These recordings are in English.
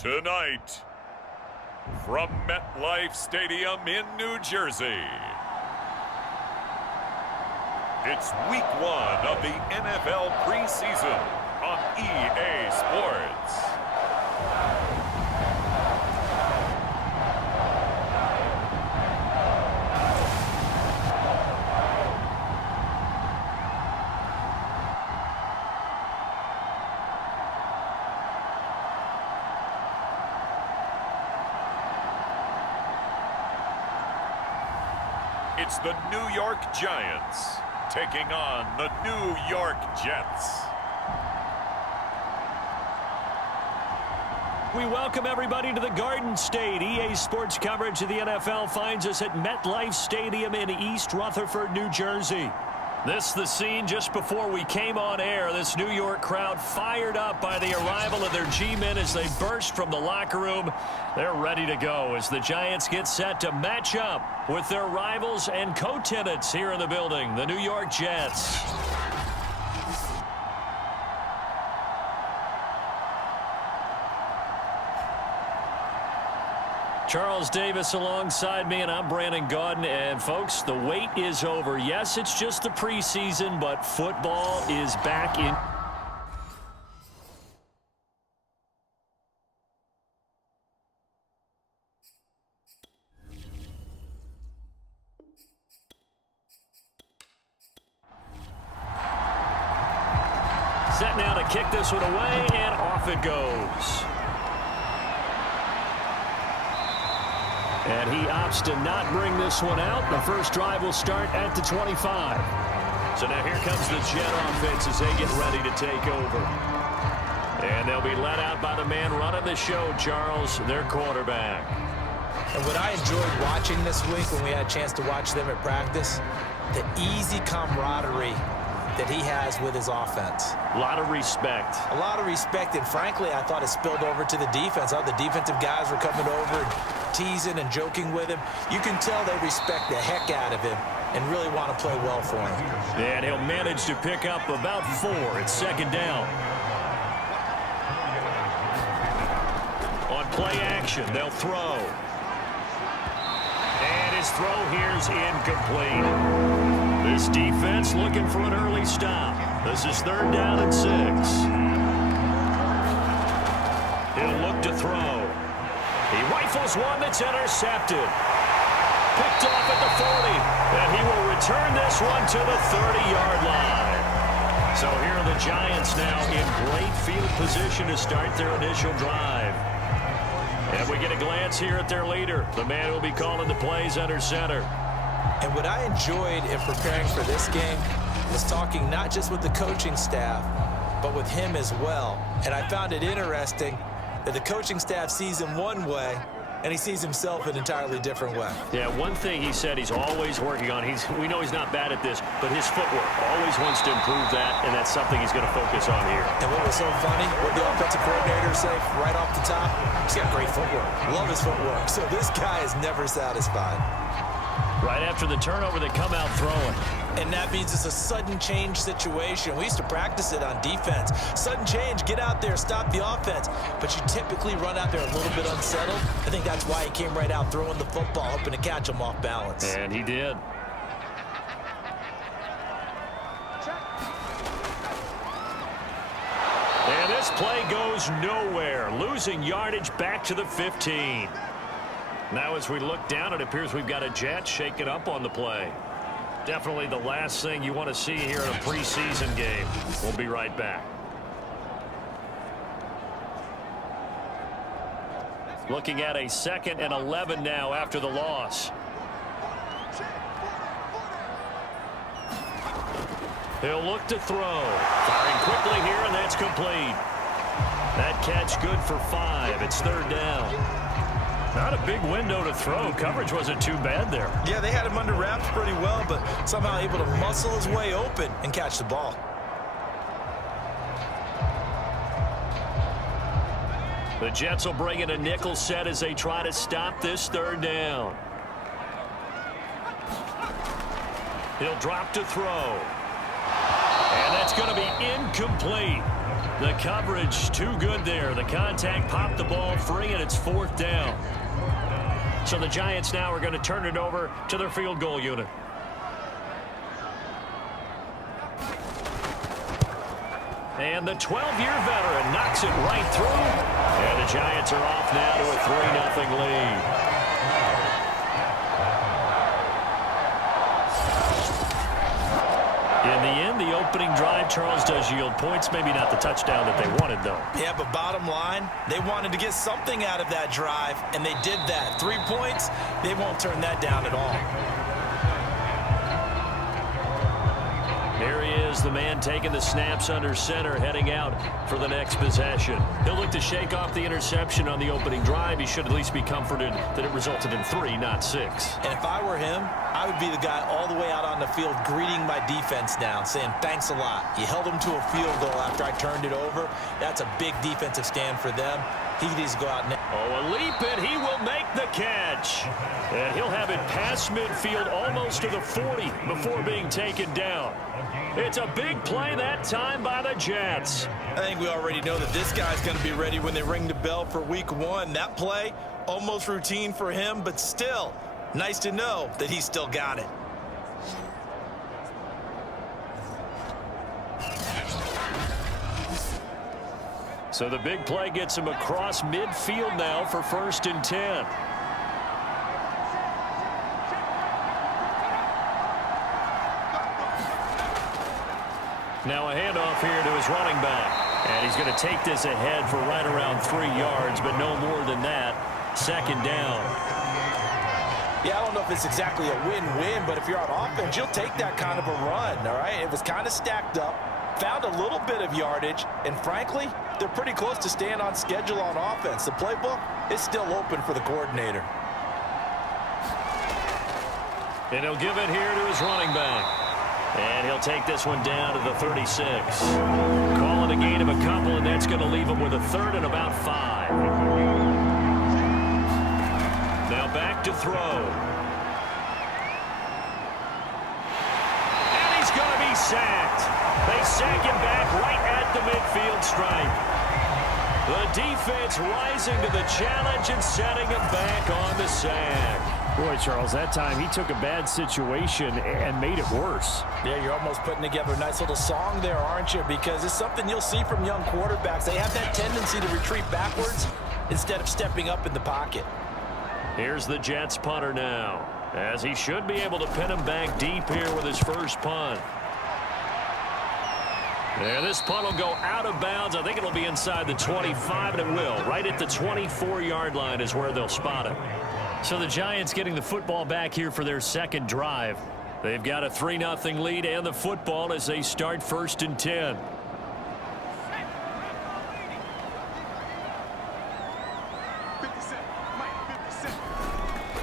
Tonight, from MetLife Stadium in New Jersey, it's Week 1 of the NFL preseason on EA Sports. It's the New York Giants taking on the New York Jets. We welcome everybody to the Garden State. EA Sports coverage of the NFL finds us at MetLife Stadium in East Rutherford, New Jersey. This the scene just before we came on air. This New York crowd fired up by the arrival of their G-men as they burst from the locker room. They're ready to go as the Giants get set to match up with their rivals and co-tenants here in the building, the New York Jets. Charles Davis alongside me, and I'm Brandon Gaudin. And, folks, the wait is over. Yes, it's just the preseason, but football is back in. Set now to kick this one away, and off it goes. And he opts to not bring this one out. The first drive will start at the 25. So now here comes the Jet offense as they get ready to take over. And they'll be led out by the man running the show, Charles, their quarterback. And what I enjoyed watching this week when we had a chance to watch them at practice, the easy camaraderie that he has with his offense. A lot of respect. A lot of respect, and frankly, I thought it spilled over to the defense. All the defensive guys were coming over and teasing and joking with him. You can tell they respect the heck out of him and really want to play well for him. And he'll manage to pick up about 4. It's second down. On play action, they'll throw. And his throw here's incomplete. This defense looking for an early stop. This is third down and 6. He'll look to throw. He rifles one that's intercepted. Picked off at the 40. And he will return this one to the 30-yard line. So here are the Giants now in great field position to start their initial drive. And we get a glance here at their leader, the man who will be calling the plays under center. And what I enjoyed in preparing for this game was talking not just with the coaching staff, but with him as well. And I found it interesting that the coaching staff sees him one way, and he sees himself an entirely different way. Yeah, one thing he said he's always working on, we know he's not bad at this, but his footwork, always wants to improve that, and that's something he's going to focus on here. And what was so funny, what the offensive coordinator say right off the top, he's got great footwork. Love his footwork. So this guy is never satisfied. Right after the turnover, they come out throwing. And that means it's a sudden change situation. We used to practice it on defense. Sudden change, get out there, stop the offense. But you typically run out there a little bit unsettled. I think that's why he came right out throwing the football, hoping to catch him off balance. And he did. And this play goes nowhere. Losing yardage back to the 15. Now as we look down, it appears we've got a Jet shaking up on the play. Definitely the last thing you want to see here in a preseason game. We'll be right back. Looking at a 2nd and 11 now after the loss. He'll look to throw. Firing quickly here, and that's complete. That catch good for 5. It's third down. Not a big window to throw. Coverage wasn't too bad there. Yeah, they had him under wraps pretty well, but somehow able to muscle his way open and catch the ball. The Jets will bring in a nickel set as they try to stop this third down. He'll drop to throw. And that's going to be incomplete. The coverage too good there. The contact popped the ball free, and it's 4th down. So the Giants now are going to turn it over to their field goal unit. And the 12-year veteran knocks it right through. And the Giants are off now to a 3-0 lead. In the end, the opening drive, Charles, does yield points. Maybe not the touchdown that they wanted, though. Yeah, but bottom line, they wanted to get something out of that drive, and they did that. 3 points, they won't turn that down at all. Here he is, the man taking the snaps under center, heading out for the next possession. He'll look to shake off the interception on the opening drive. He should at least be comforted that it resulted in 3, not 6. And if I were him, I would be the guy all the way out on the field greeting my defense now, saying, thanks a lot. You held them to a field goal after I turned it over. That's a big defensive stand for them. He needs to go out now. Oh, a leap, and he will make the catch. And he'll have it past midfield almost to the 40 before being taken down. It's a big play that time by the Jets. I think we already know that this guy's going to be ready when they ring the bell for week 1. That play, almost routine for him, but still, nice to know that he's still got it. So the big play gets him across midfield now for 1st and 10. Now a handoff here to his running back. And he's going to take this ahead for right around 3 yards, but no more than that. 2nd down. Yeah, I don't know if it's exactly a win-win, but if you're on offense, you'll take that kind of a run, all right? It was kind of stacked up, found a little bit of yardage, and frankly, they're pretty close to staying on schedule on offense. The playbook is still open for the coordinator. And he'll give it here to his running back. And he'll take this one down to the 36. Call it a gain of a couple, and that's going to leave him with a 3rd and about 5. Now back to throw. And he's going to be sacked. They sack him back right at the midfield stripe. The defense rising to the challenge and setting him back on the sack. Boy, Charles, that time he took a bad situation and made it worse. Yeah, you're almost putting together a nice little song there, aren't you? Because it's something you'll see from young quarterbacks. They have that tendency to retreat backwards instead of stepping up in the pocket. Here's the Jets punter now, as he should be able to pin him back deep here with his first punt. And this punt will go out of bounds. I think it'll be inside the 25, and it will. Right at the 24-yard line is where they'll spot it. So the Giants getting the football back here for their 2nd drive. They've got a 3-0 lead and the football as they start 1st and 10.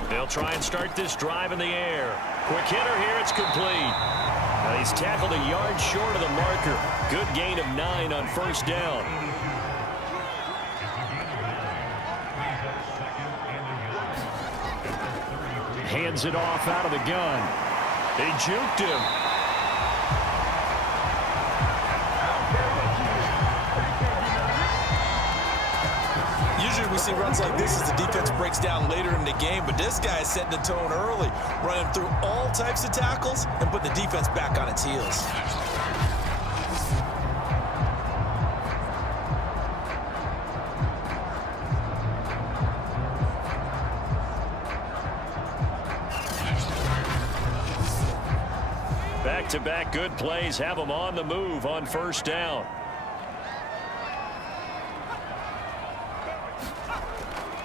They'll try and start this drive in the air. Quick hitter here, it's complete. Now he's tackled a yard short of the marker. Good gain of 9 on 1st down. Hands it off out of the gun. They juked him. Usually we see runs like this as the defense breaks down later in the game, but this guy is setting the tone early, running through all types of tackles and putting the defense back on its heels. Back-to-back good plays have them on the move on 1st down.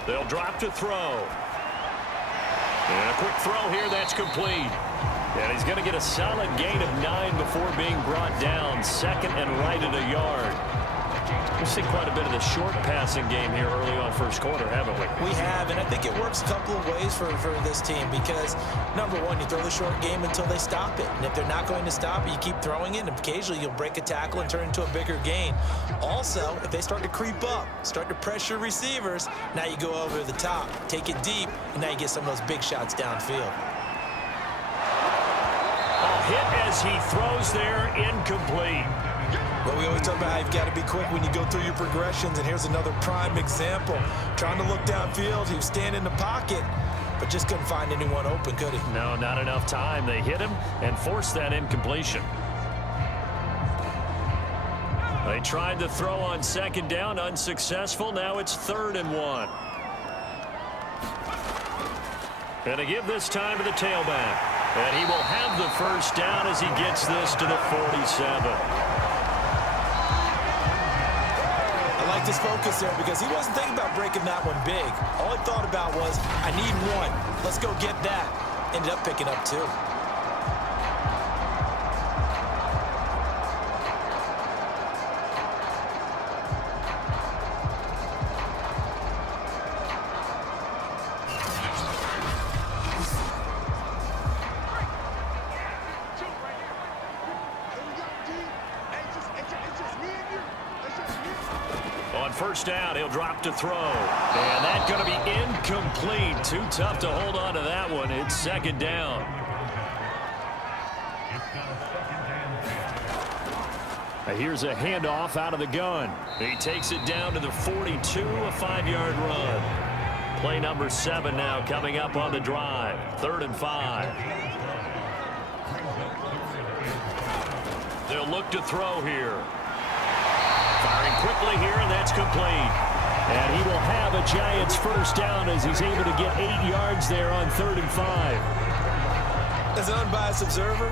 They'll drop to throw. And a quick throw here, that's complete. And he's going to get a solid gain of 9 before being brought down. 2nd and right at a yard. We've seen quite a bit of the short passing game here early on 1st quarter, haven't we? We have, and I think it works a couple of ways for this team because, number one, you throw the short game until they stop it. And if they're not going to stop it, you keep throwing it, and occasionally you'll break a tackle and turn it into a bigger gain. Also, if they start to creep up, start to pressure receivers, now you go over the top, take it deep, and now you get some of those big shots downfield. A hit as he throws there, incomplete. Well, we always talk about how you've got to be quick when you go through your progressions, and here's another prime example. Trying to look downfield, he was standing in the pocket, but just couldn't find anyone open, could he? No, not enough time. They hit him and forced that incompletion. They tried to throw on second down, unsuccessful. Now it's 3rd and 1. And to give this time to the tailback. And he will have the first down as he gets this to the 47. I like this focus there because he wasn't thinking about breaking that one big. All he thought about was, I need one. Let's go get that. Ended up picking up 2. First down, he'll drop to throw. And that's going to be incomplete. Too tough to hold on to that one. It's 2nd down. Here's a handoff out of the gun. He takes it down to the 42, a 5-yard run. Play number 7 now coming up on the drive. 3rd and 5. They'll look to throw here. Firing quickly here, and that's complete. And he will have a Giants first down as he's able to get 8 yards there on 3rd and 5. As an unbiased observer,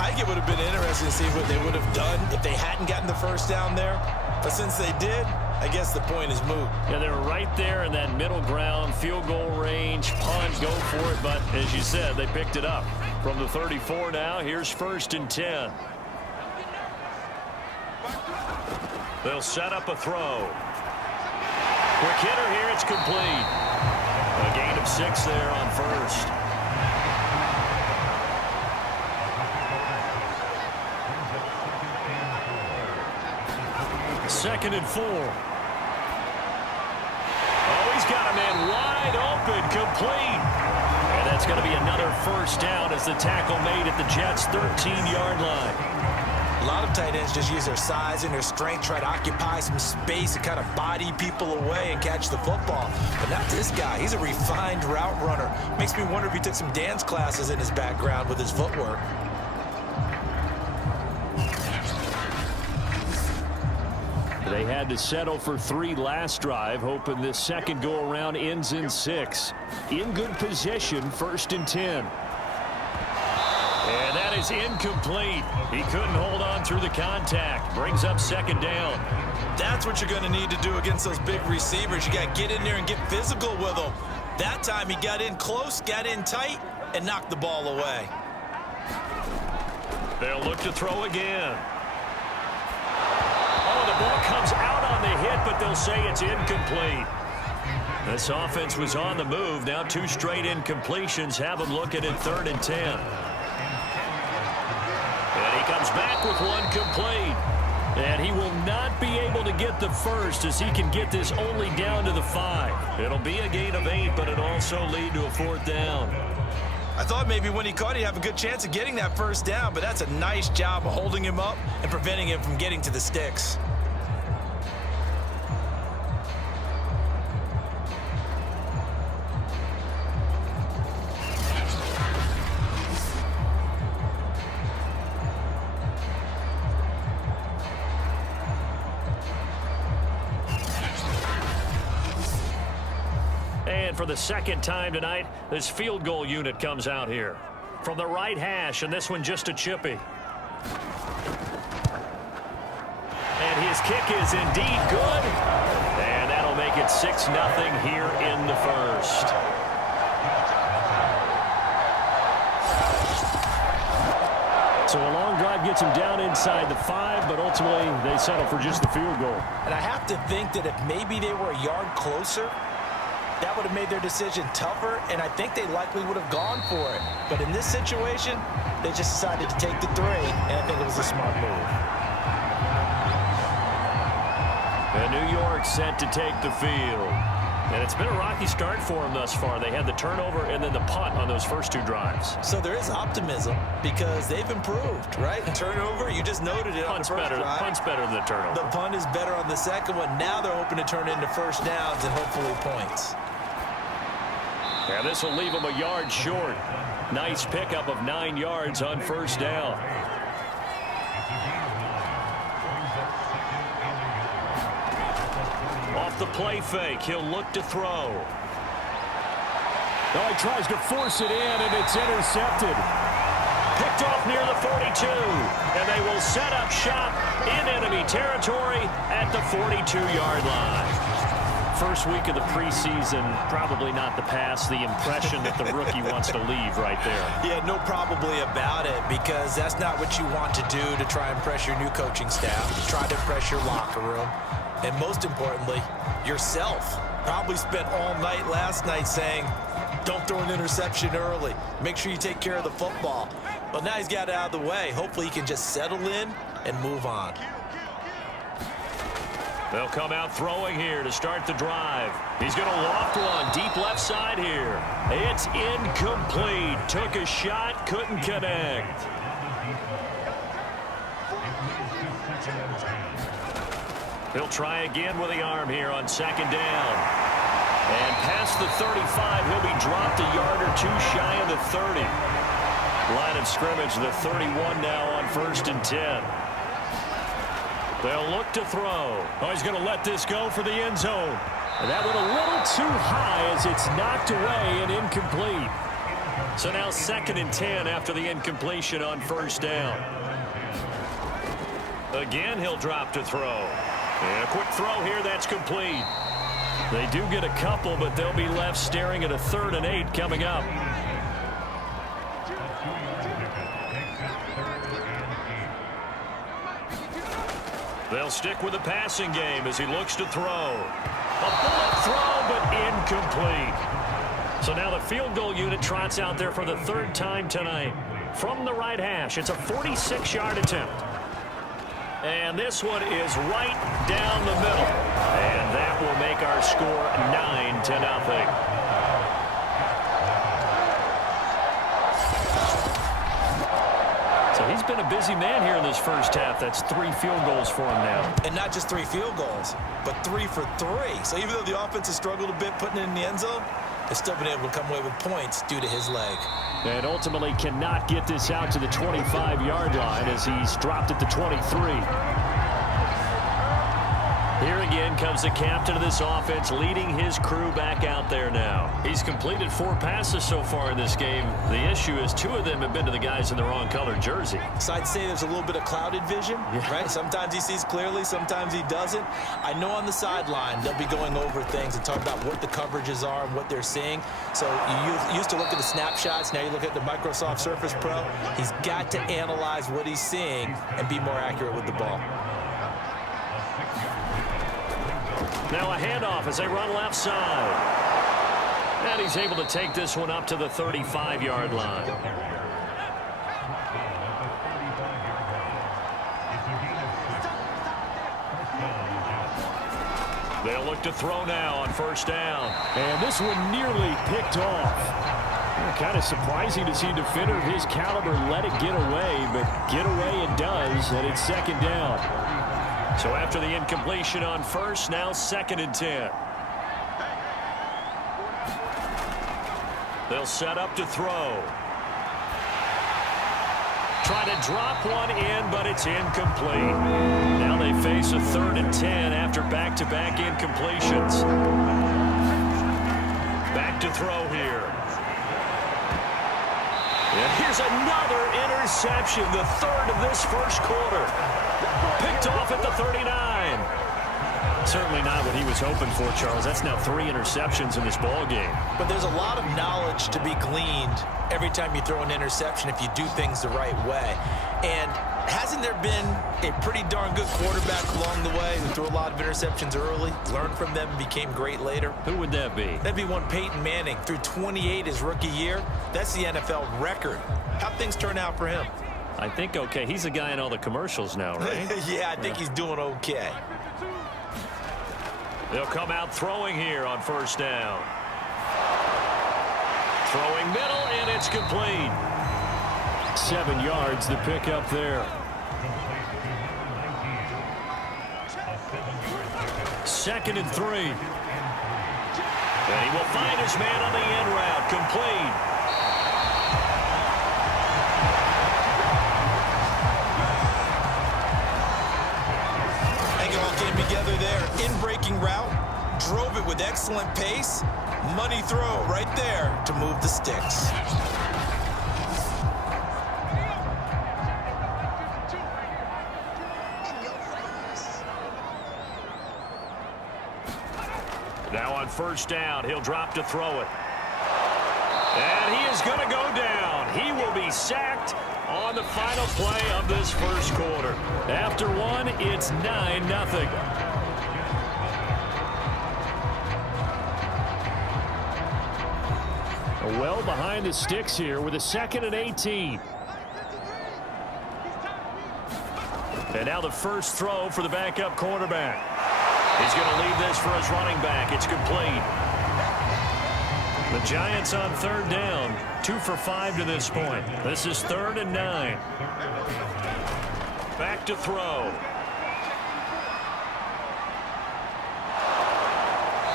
I think it would have been interesting to see what they would have done if they hadn't gotten the first down there. But since they did, I guess the point is moot. Yeah, they're right there in that middle ground, field goal range, punt, go for it. But as you said, they picked it up. From the 34 now, here's 1st and 10. They'll set up a throw. Quick hitter here, it's complete. A gain of 6 there on 1st. Second and 4. Oh, he's got a man wide open, complete. And that's going to be another first down as the tackle made at the Jets' 13-yard line. A lot of tight ends just use their size and their strength, try to occupy some space and kind of body people away and catch the football. But not this guy. He's a refined route runner. Makes me wonder if he took some dance classes in his background with his footwork. They had to settle for 3 last drive, hoping this second go-around ends in 6. In good position, 1st and 10. And that is incomplete. He couldn't hold on through the contact. Brings up 2nd down. That's what you're going to need to do against those big receivers. You got to get in there and get physical with them. That time he got in close, got in tight, and knocked the ball away. They'll look to throw again. Oh, the ball comes out on the hit, but they'll say it's incomplete. This offense was on the move. Now 2 straight incompletions have them looking at 3rd and 10. And he comes back with 1 complete. And he will not be able to get the first as he can get this only down to the 5. It'll be a gain of 8, but it'll also lead to a 4th down. I thought maybe when he caught it, he'd have a good chance of getting that first down, but that's a nice job of holding him up and preventing him from getting to the sticks. And for the 2nd time tonight, this field goal unit comes out here. From the right hash, and this one just a chippy. And his kick is indeed good. And that'll make it 6-0 here in the 1st. So a long drive gets him down inside the 5, but ultimately they settle for just the field goal. And I have to think that if maybe they were a yard closer, that would have made their decision tougher, and I think they likely would have gone for it. But in this situation, they just decided to take the 3, and I think it was a smart move. And New York set to take the field. And it's been a rocky start for them thus far. They had the turnover and then the punt on those first 2 drives. So there is optimism because they've improved, right? Turnover, you just noted it on the first drive. Punt's better than the turnover. The punt is better on the second one. Now they're hoping to turn into first downs and hopefully points. Yeah, this will leave them a yard short. Nice pickup of 9 yards on first down. Off the play fake, he'll look to throw. Oh, he tries to force it in, and it's intercepted. Picked off near the 42, and they will set up shop in enemy territory at the 42-yard line. First week of the preseason, probably not the pass, the impression that the rookie wants to leave right there. Yeah, no probably about it, because that's not what you want to do to try and impress your new coaching staff, try to impress your locker room, and most importantly, yourself. Probably spent all night last night saying, don't throw an interception early. Make sure you take care of the football. Well, now he's got it out of the way. Hopefully he can just settle in and move on. They'll come out throwing here to start the drive. He's going to loft one deep left side here. It's incomplete. Took a shot, couldn't connect. He'll try again with the arm here on second down. And past the 35, he'll be dropped a yard or 2 shy of the 30. Line of scrimmage, the 31 now on 1st and 10. They'll look to throw. Oh, he's going to let this go for the end zone. And that went a little too high as it's knocked away and incomplete. So now 2nd and 10 after the incompletion on first down. Again, he'll drop to throw. And a quick throw here, that's complete. They do get a couple, but they'll be left staring at a 3rd and 8 coming up. They'll stick with the passing game as he looks to throw. A bullet throw, but incomplete. So now the field goal unit trots out there for the 3rd time tonight. From the right hash, it's a 46-yard attempt. And this one is right down the middle. And that will make our score 9-0. So he's been a busy man here in this first half. That's 3 field goals for him now. And not just 3 field goals, but 3 for 3. So even though the offense has struggled a bit putting it in the end zone, they've still been able to come away with points due to his leg. And ultimately cannot get this out to the 25-yard line as he's dropped at the 23. Here again comes the captain of this offense, leading his crew back out there now. He's completed 4 passes so far in this game. The issue is 2 of them have been to the guys in the wrong colored jersey. So I'd say there's a little bit of clouded vision, right? Sometimes he sees clearly, sometimes he doesn't. I know on the sideline they'll be going over things and talk about what the coverages are and what they're seeing. So you used to look at the snapshots, now you look at the Microsoft Surface Pro. He's got to analyze what he's seeing and be more accurate with the ball. Now a handoff as they run left side. And he's able to take this one up to the 35-yard line. They'll look to throw now on first down. And this one nearly picked off. Kind of surprising to see a defender of his caliber let it get away, but get away it does, and it's 2nd down. So after the incompletion on first, now 2nd and 10. They'll set up to throw. Try to drop one in, but it's incomplete. Now they face a 3rd and 10 after back-to-back incompletions. Back to throw here. And here's another interception, the 3rd of this first quarter. Picked off at the 39. Certainly not what he was hoping for, Charles. That's now 3 interceptions in this ball game. But there's a lot of knowledge to be gleaned every time you throw an interception if you do things the right way. And hasn't there been a pretty darn good quarterback along the way who threw a lot of interceptions early, learned from them, and became great later? Who would that be? That'd be one Peyton Manning. Threw 28 his rookie year. That's the NFL record. How'd things turn out for him? I think okay. He's the guy in all the commercials now, right? Yeah, I think he's doing okay. They'll come out throwing here on first down. Throwing middle, and it's complete. 7 yards, the pickup there. Second and 3. And he will find his man on the end route. Complete. They all came together there. In-breaking route. Drove it with excellent pace. Money throw right there to move the sticks. Now on first down, he'll drop to throw it. And he is going to go down. He will be sacked on the final play of this first quarter. After one, it's 9-0. Well behind the sticks here with a 2nd and 18. And now the first throw for the backup quarterback. He's going to leave this for his running back. It's complete. The Giants on third down. 2 for 5 to this point. This is 3rd and 9. Back to throw.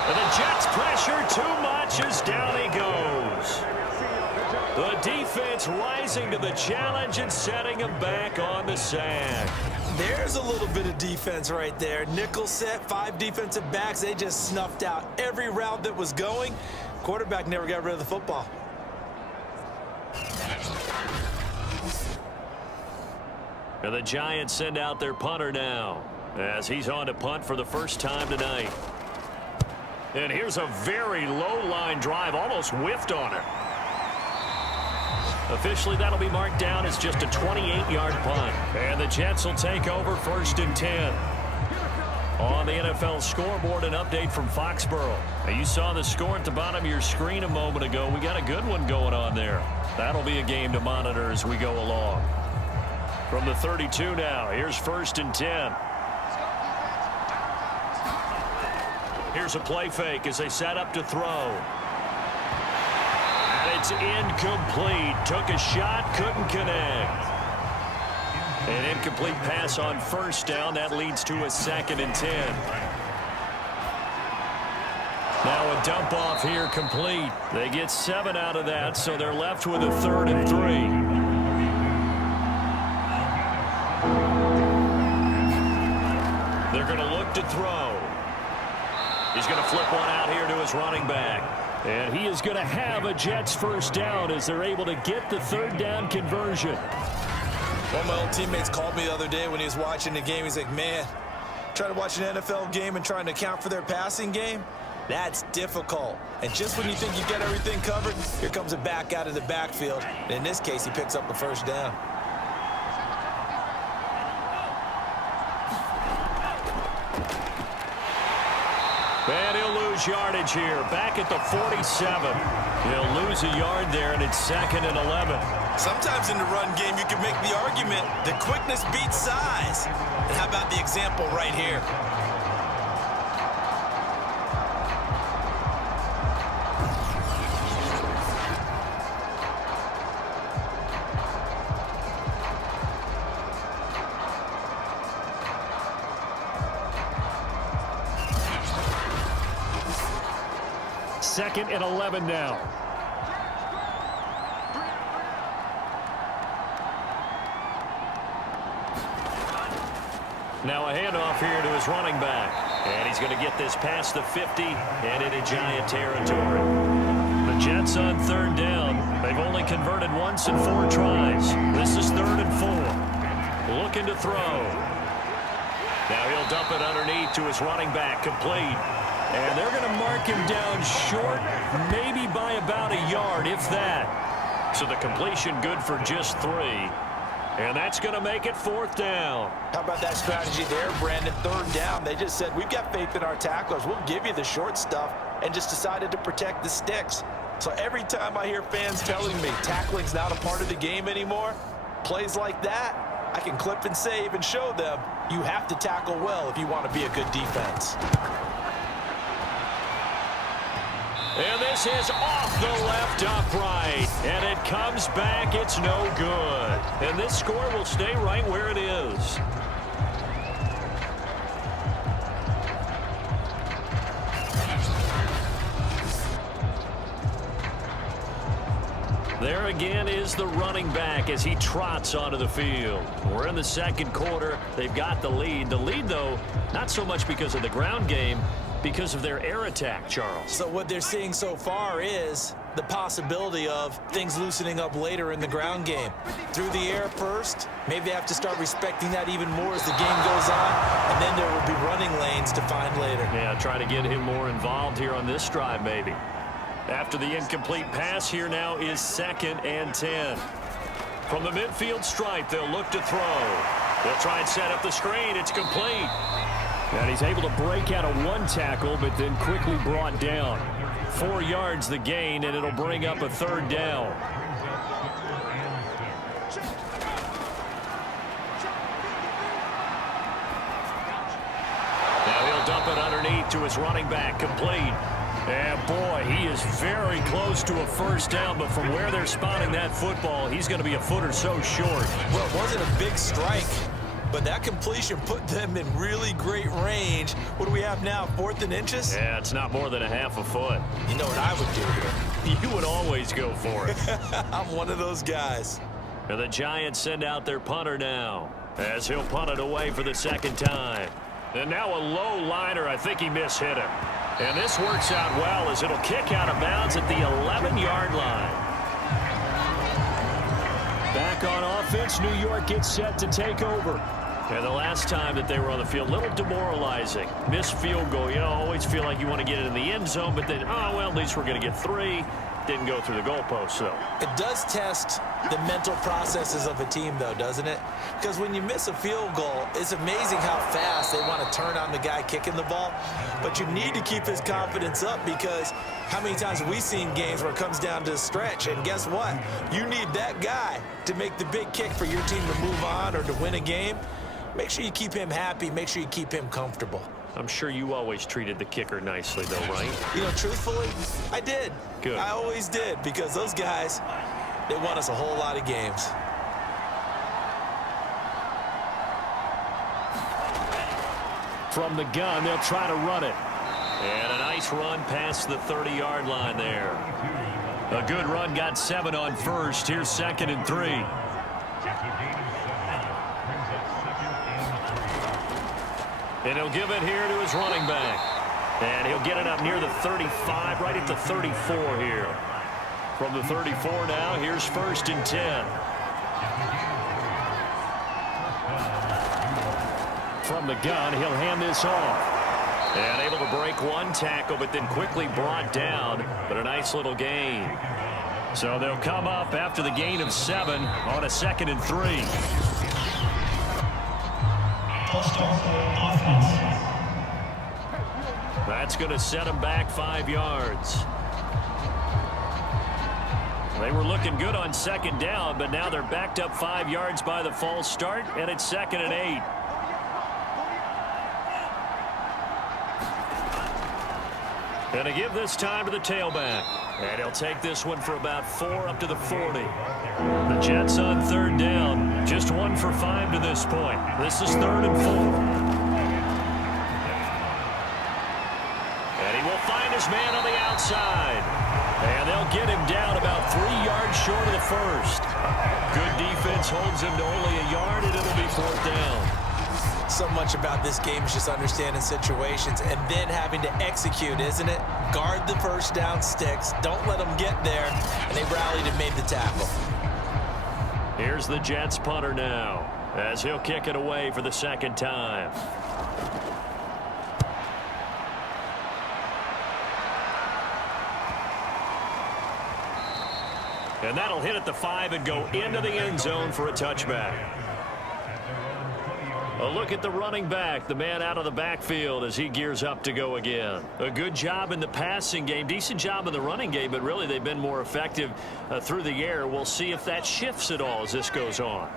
And the Jets pressure too much as down he goes. The defense rising to the challenge and setting him back on the sack. There's a little bit of defense right there. Nickel set, 5 defensive backs. They just snuffed out every route that was going. Quarterback never got rid of the football. And the Giants send out their punter now as he's on to punt for the first time tonight. And here's a very low line drive, almost whiffed on it. Officially, that'll be marked down as just a 28-yard punt. And the Jets will take over 1st and 10. On the NFL scoreboard, an update from Foxborough. Now, you saw the score at the bottom of your screen a moment ago. We got a good one going on there. That'll be a game to monitor as we go along. From the 32 now, here's 1st and 10. Here's a play fake as they set up to throw. And it's incomplete. Took a shot, couldn't connect. An incomplete pass on first down. That leads to a 2nd and 10. Now a dump off here complete. They get 7 out of that, so they're left with a 3rd and 3. They're going to look to throw. He's going to flip one out here to his running back. And he is going to have a Jets first down as they're able to get the 3rd down conversion. One of my old teammates called me the other day when he was watching the game. He's like, man, trying to watch an NFL game and trying to account for their passing game, that's difficult. And just when you think you get everything covered, here comes a back out of the backfield. And in this case, he picks up the first down. And he'll lose yardage here. Back at the 47. He'll lose a yard there, and it's 2nd and 11. Sometimes in the run game, you can make the argument that quickness beats size. And how about the example right here? Second and 11 now. Now a handoff here to his running back. And he's going to get this past the 50 and into Giant territory. The Jets on 3rd down. They've only converted once in 4 tries. This is 3rd and 4. Looking to throw. Now he'll dump it underneath to his running back. Complete. And they're going to mark him down short, maybe by about a yard, if that. So the completion good for just 3. And that's going to make it 4th down. How about that strategy there, Brandon? 3rd down. They just said, we've got faith in our tacklers. We'll give you the short stuff, and just decided to protect the sticks. So every time I hear fans telling me tackling's not a part of the game anymore, plays like that, I can clip and save and show them you have to tackle well if you want to be a good defense. And this is off the left upright. And it comes back. It's no good. And this score will stay right where it is. There again is the running back as he trots onto the field. We're in the second quarter. They've got the lead. The lead, though, not so much because of the ground game, because of their air attack, Charles. So what they're seeing so far is the possibility of things loosening up later in the ground game. Through the air first, maybe they have to start respecting that even more as the game goes on, and then there will be running lanes to find later. Yeah, try to get him more involved here on this drive, maybe. After the incomplete pass, here now is 2nd and 10. From the midfield stripe, they'll look to throw. They'll try and set up the screen. It's complete. And he's able to break out of one tackle, but then quickly brought down. 4 yards the gain, and it'll bring up a 3rd down. Now he'll dump it underneath to his running back, complete. And boy, he is very close to a 1st down, but from where they're spotting that football, he's going to be a foot or so short. Well, it wasn't a big strike, but that completion put them in really great range. What do we have now, 4th and inches? Yeah, it's not more than a half a foot. You know what I would do here? You would always go for it. I'm one of those guys. And the Giants send out their punter now, as he'll punt it away for the 2nd time. And now a low liner. I think he mishit him. And this works out well as it'll kick out of bounds at the 11-yard line. Back on offense, New York gets set to take over. And the last time that they were on the field, a little demoralizing. Missed field goal. You know, always feel like you want to get it in the end zone, but then, oh, well, at least we're going to get 3. Didn't go through the goalpost, though. It does test the mental processes of a team, though, doesn't it? Because when you miss a field goal, it's amazing how fast they want to turn on the guy kicking the ball. But you need to keep his confidence up, because how many times have we seen games where it comes down to a stretch, and guess what? You need that guy to make the big kick for your team to move on or to win a game. Make sure you keep him happy. Make sure you keep him comfortable. I'm sure you always treated the kicker nicely, though, right? You know, truthfully, I did. Good. I always did, because those guys, they won us a whole lot of games. From the gun, they'll try to run it. And a nice run past the 30-yard line there. A good run, got 7 on first. Here's 2nd and 3. And he'll give it here to his running back. And he'll get it up near the 35, right at the 34 here. From the 34 now, here's 1st and 10. From the gun, he'll hand this off. And able to break one tackle, but then quickly brought down. But a nice little gain. So they'll come up after the gain of 7 on a 2nd and 3. That's going to set them back 5 yards. They were looking good on 2nd down, but now they're backed up 5 yards by the false start, and it's 2nd and 8. And to give this time to the tailback. And he'll take this one for about 4 up to the 40. The Jets on 3rd down. Just 1 for 5 to this point. This is 3rd and 4. And he will find his man on the outside. And they'll get him down about 3 yards short of the 1st. Good defense holds him to only a yard, and it'll be 4th down. So much about this game is just understanding situations and then having to execute, isn't it? Guard the 1st down sticks. Don't let them get there. And they rallied and made the tackle. Here's the Jets punter now, as he'll kick it away for the 2nd time. And that'll hit at the 5 and go into the end zone for a touchback. A look at the running back, the man out of the backfield as he gears up to go again. A good job in the passing game, decent job in the running game, but really they've been more effective through the air. We'll see if that shifts at all as this goes on.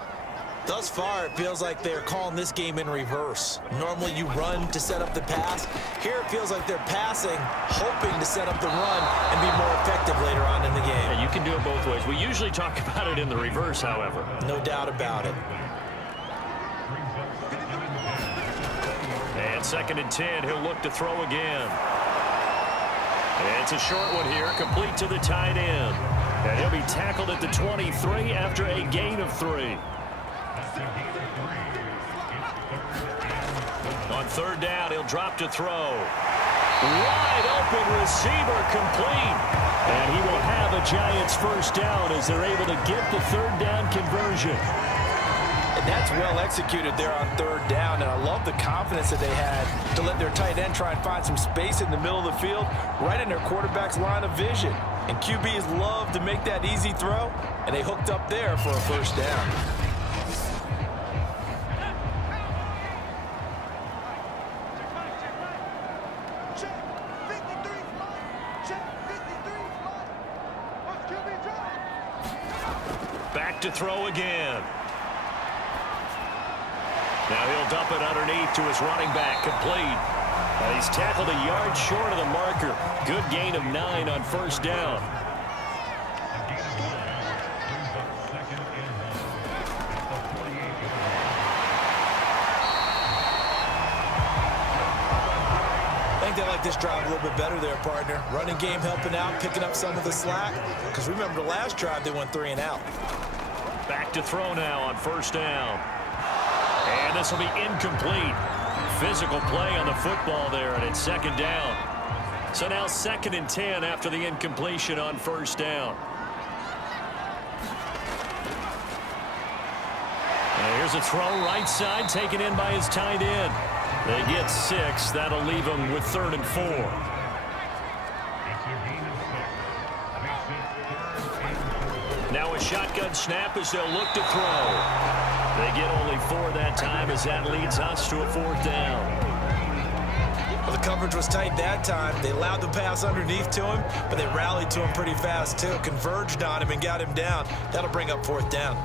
Thus far, it feels like they're calling this game in reverse. Normally you run to set up the pass. Here it feels like they're passing, hoping to set up the run and be more effective later on in the game. Yeah, you can do it both ways. We usually talk about it in the reverse, however. No doubt about it. And 2nd and 10, he'll look to throw again. And it's a short one here, complete to the tight end. And he'll be tackled at the 23 after a gain of 3. On 3rd down, he'll drop to throw. Wide open receiver, complete. And he will have a Giants first down as they're able to get the 3rd down conversion. And that's well executed there on 3rd down, and I love the confidence that they had to let their tight end try and find some space in the middle of the field, right in their quarterback's line of vision. And QBs love to make that easy throw, and they hooked up there for a first down. Back to throw again. Now he'll dump it underneath to his running back, complete. And he's tackled a yard short of the marker. Good gain of 9 on 1st down. I think they like this drive a little bit better there, partner. Running game helping out, picking up some of the slack. Because remember the last drive, they went 3 and out. Back to throw now on 1st down. And this will be incomplete. Physical play on the football there, and it's 2nd down. So now 2nd and 10 after the incompletion on 1st down. And here's a throw right side, taken in by his tight end. They get 6. That'll leave them with 3rd and 4. Now a shotgun snap as they'll look to throw. They get only 4 that time as that leads us to a 4th down. Well, the coverage was tight that time. They allowed the pass underneath to him, but they rallied to him pretty fast too. Converged on him and got him down. That'll bring up 4th down.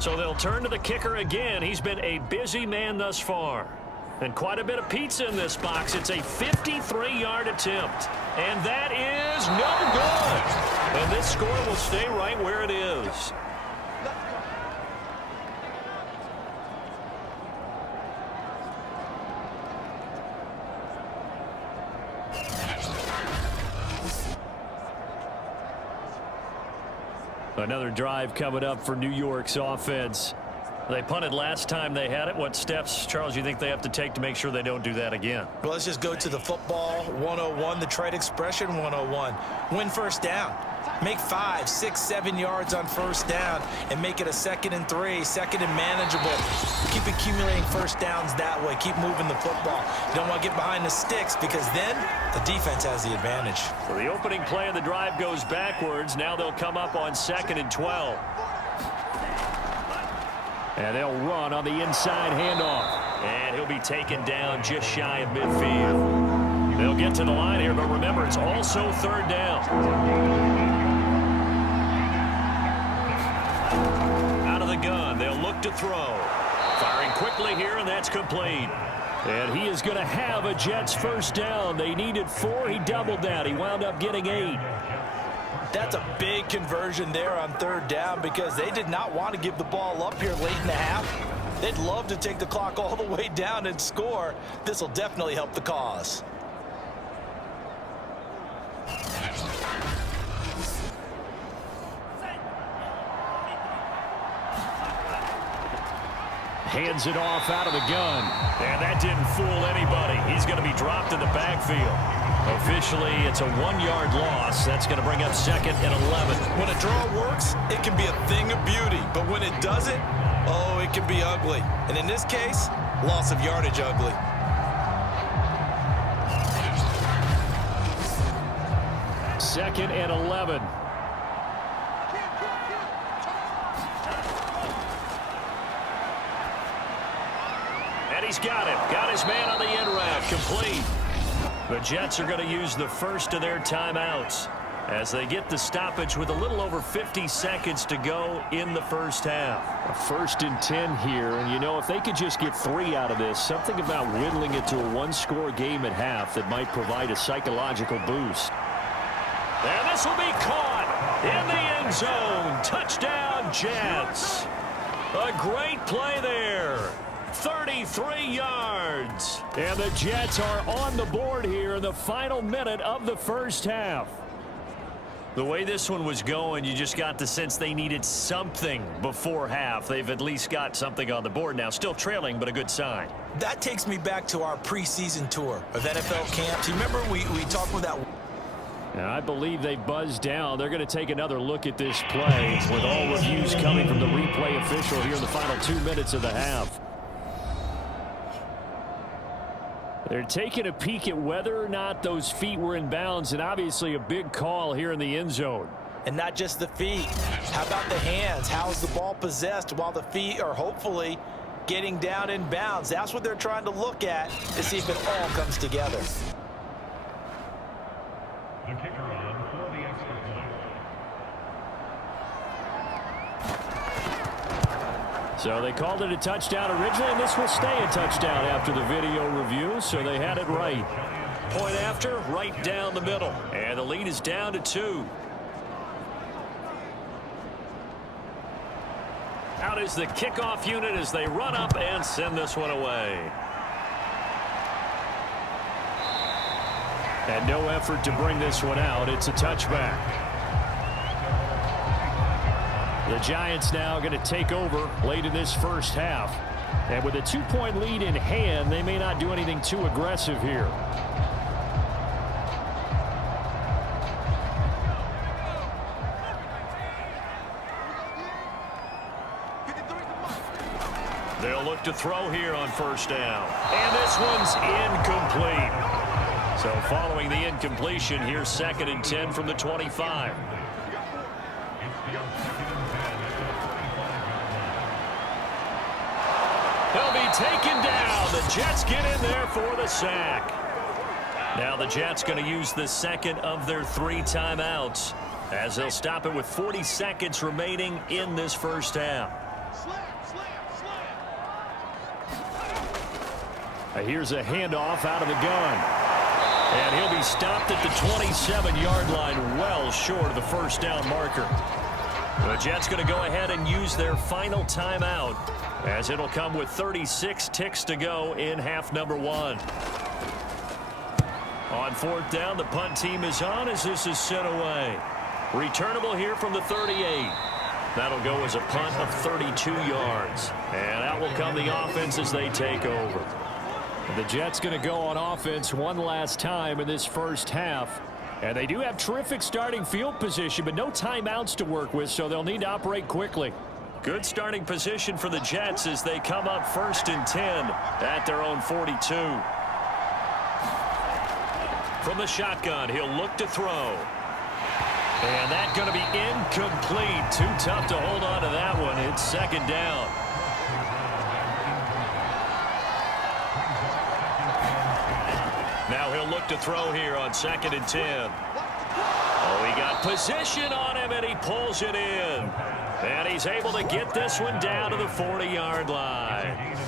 So they'll turn to the kicker again. He's been a busy man thus far. And quite a bit of pizza in this box. It's a 53-yard attempt. And that is no good. And this score will stay right where it is. Another drive coming up for New York's offense. They punted last time they had it. What steps, Charles, you think they have to take to make sure they don't do that again? Well, let's just go to the football 101, the trite expression 101. Win 1st down. Make 5, 6, 7 yards on 1st down and make it a 2nd and 3, 2nd and manageable. Keep accumulating 1st downs that way. Keep moving the football. You don't want to get behind the sticks because then the defense has the advantage. So the opening play of the drive goes backwards. Now they'll come up on 2nd and 12. And they'll run on the inside handoff. And he'll be taken down just shy of midfield. They'll get to the line here, but remember, it's also 3rd down. Out of the gun, they'll look to throw. Firing quickly here, and that's complete. And he is going to have a Jets first down. They needed 4. He doubled that. He wound up getting 8. That's a big conversion there on 3rd down because they did not want to give the ball up here late in the half. They'd love to take the clock all the way down and score. This will definitely help the cause. Hands it off out of the gun. And that didn't fool anybody. He's going to be dropped in the backfield. Officially, it's a 1-yard loss. That's going to bring up 2nd and 11. When a draw works, it can be a thing of beauty. But when it doesn't, oh, it can be ugly. And in this case, loss of yardage ugly. Second and 11. And he's got him. Got his man on the end route. Complete. The Jets are going to use the first of their timeouts as they get the stoppage with a little over 50 seconds to go in the first half. A 1st and 10 here, and you know, if they could just get 3 out of this, something about whittling it to a 1-score game at half that might provide a psychological boost. And this will be caught in the end zone. Touchdown, Jets. A great play there. 33 yards. And the Jets are on the board here in the final minute of the first half. The way this one was going, you just got the sense they needed something before half. They've at least got something on the board now. Still trailing, but a good sign. That takes me back to our preseason tour of NFL camps. You remember we talked with that. And I believe they buzzed down. They're going to take another look at this play with all reviews coming from the replay official here in the final 2 minutes of the half. They're taking a peek at whether or not those feet were in bounds, and obviously a big call here in the end zone. And not just the feet. How about the hands? How is the ball possessed while the feet are hopefully getting down in bounds? That's what they're trying to look at to see if it all comes together. The kicker on for the extra point. So they called it a touchdown originally, and this will stay a touchdown after the video review, so they had it right. Point after, right down the middle. And the lead is down to 2. Out is the kickoff unit as they run up and send this one away. And no effort to bring this one out. It's a touchback. The Giants now going to take over late in this first half. And with a 2-point lead in hand, they may not do anything too aggressive here. They'll look to throw here on first down. And this one's incomplete. So following the incompletion, here's 2nd and 10 from the 25. He'll be taken down. The Jets get in there for the sack. Now the Jets going to use the second of their 3 timeouts as they'll stop it with 40 seconds remaining in this first half. Here's a handoff out of the gun. And he'll be stopped at the 27-yard line, well short of the first down marker. The Jets going to go ahead and use their final timeout as it'll come with 36 ticks to go in half number 1. On 4th down, the punt team is on as this is sent away. Returnable here from the 38. That'll go as a punt of 32 yards. And out will come the offense as they take over. The Jets going to go on offense one last time in this first half. And they do have terrific starting field position, but no timeouts to work with, so they'll need to operate quickly. Good starting position for the Jets as they come up 1st and 10 at their own 42. From the shotgun, he'll look to throw. And that's going to be incomplete. Too tough to hold on to that one. It's 2nd down. Now he'll look to throw here on 2nd and 10. Oh, he got position on him, and he pulls it in. And he's able to get this one down to the 40-yard line.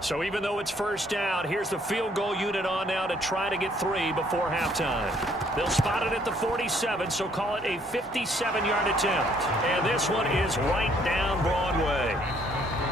So even though it's first down, here's the field goal unit on now to try to get 3 before halftime. They'll spot it at the 47, so call it a 57-yard attempt. And this one is right down Broadway.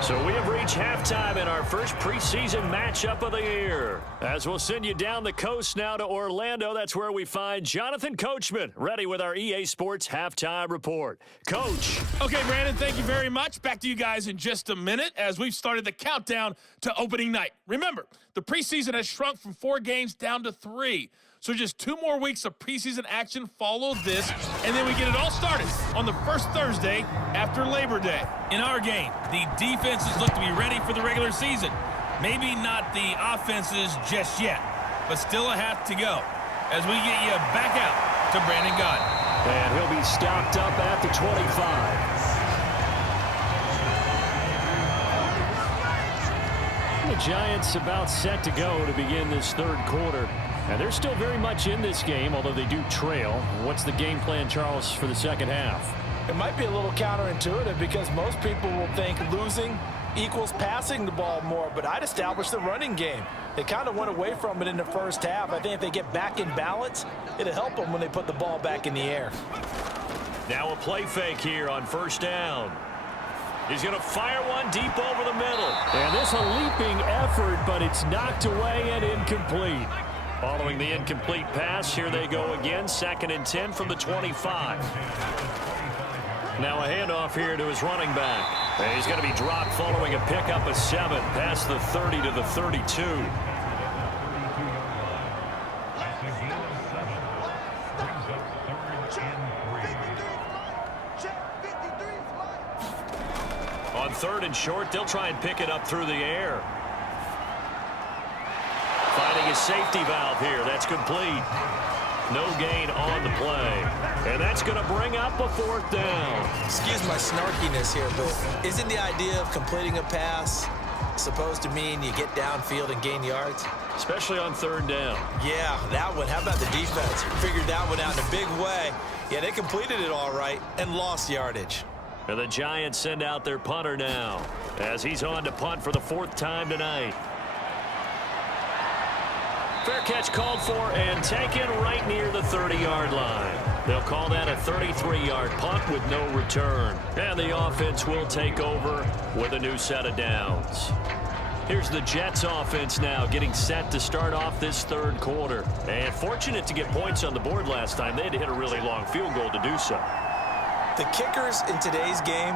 So we have reached halftime in our first preseason matchup of the year. As we'll send you down the coast now to Orlando, that's where we find Jonathan Coachman, ready with our EA Sports Halftime Report. Coach. Okay, Brandon, thank you very much. Back to you guys in just a minute as we've started the countdown to opening night. Remember, the preseason has shrunk from 4 games down to 3. So just 2 more weeks of preseason action follow this, and then we get it all started on the first Thursday after Labor Day. In our game, the defenses look to be ready for the regular season. Maybe not the offenses just yet, but still a half to go as we get you back out to Brandon Gott. And he'll be stopped up at the 25. The Giants about set to go to begin this third quarter. And they're still very much in this game, although they do trail. What's the game plan, Charles, for the second half? It might be a little counterintuitive because most people will think losing equals passing the ball more, but I'd establish the running game. They kind of went away from it in the first half. I think if they get back in balance, it'll help them when they put the ball back in the air. Now a play fake here on first down. He's going to fire one deep over the middle. And this a leaping effort, but it's knocked away and incomplete. Following the incomplete pass, here they go again. 2nd and 10 from the 25. Now a handoff here to his running back. And he's going to be dropped following a pickup of 7 past the 30 to the 32. On 3rd and short, they'll try and pick it up through the air. Finding a safety valve here. That's complete. No gain on the play. And that's going to bring up a 4th down. Excuse my snarkiness here, but isn't the idea of completing a pass supposed to mean you get downfield and gain yards? Especially on 3rd down. Yeah, that one. How about the defense? Figured that one out in a big way. Yeah, they completed it all right and lost yardage. And the Giants send out their punter now as he's on to punt for the 4th time tonight. Fair catch called for and taken right near the 30-yard line. They'll call that a 33-yard punt with no return. And the offense will take over with a new set of downs. Here's the Jets offense now getting set to start off this 3rd quarter. And fortunate to get points on the board last time. They had to hit a really long field goal to do so. The kickers in today's game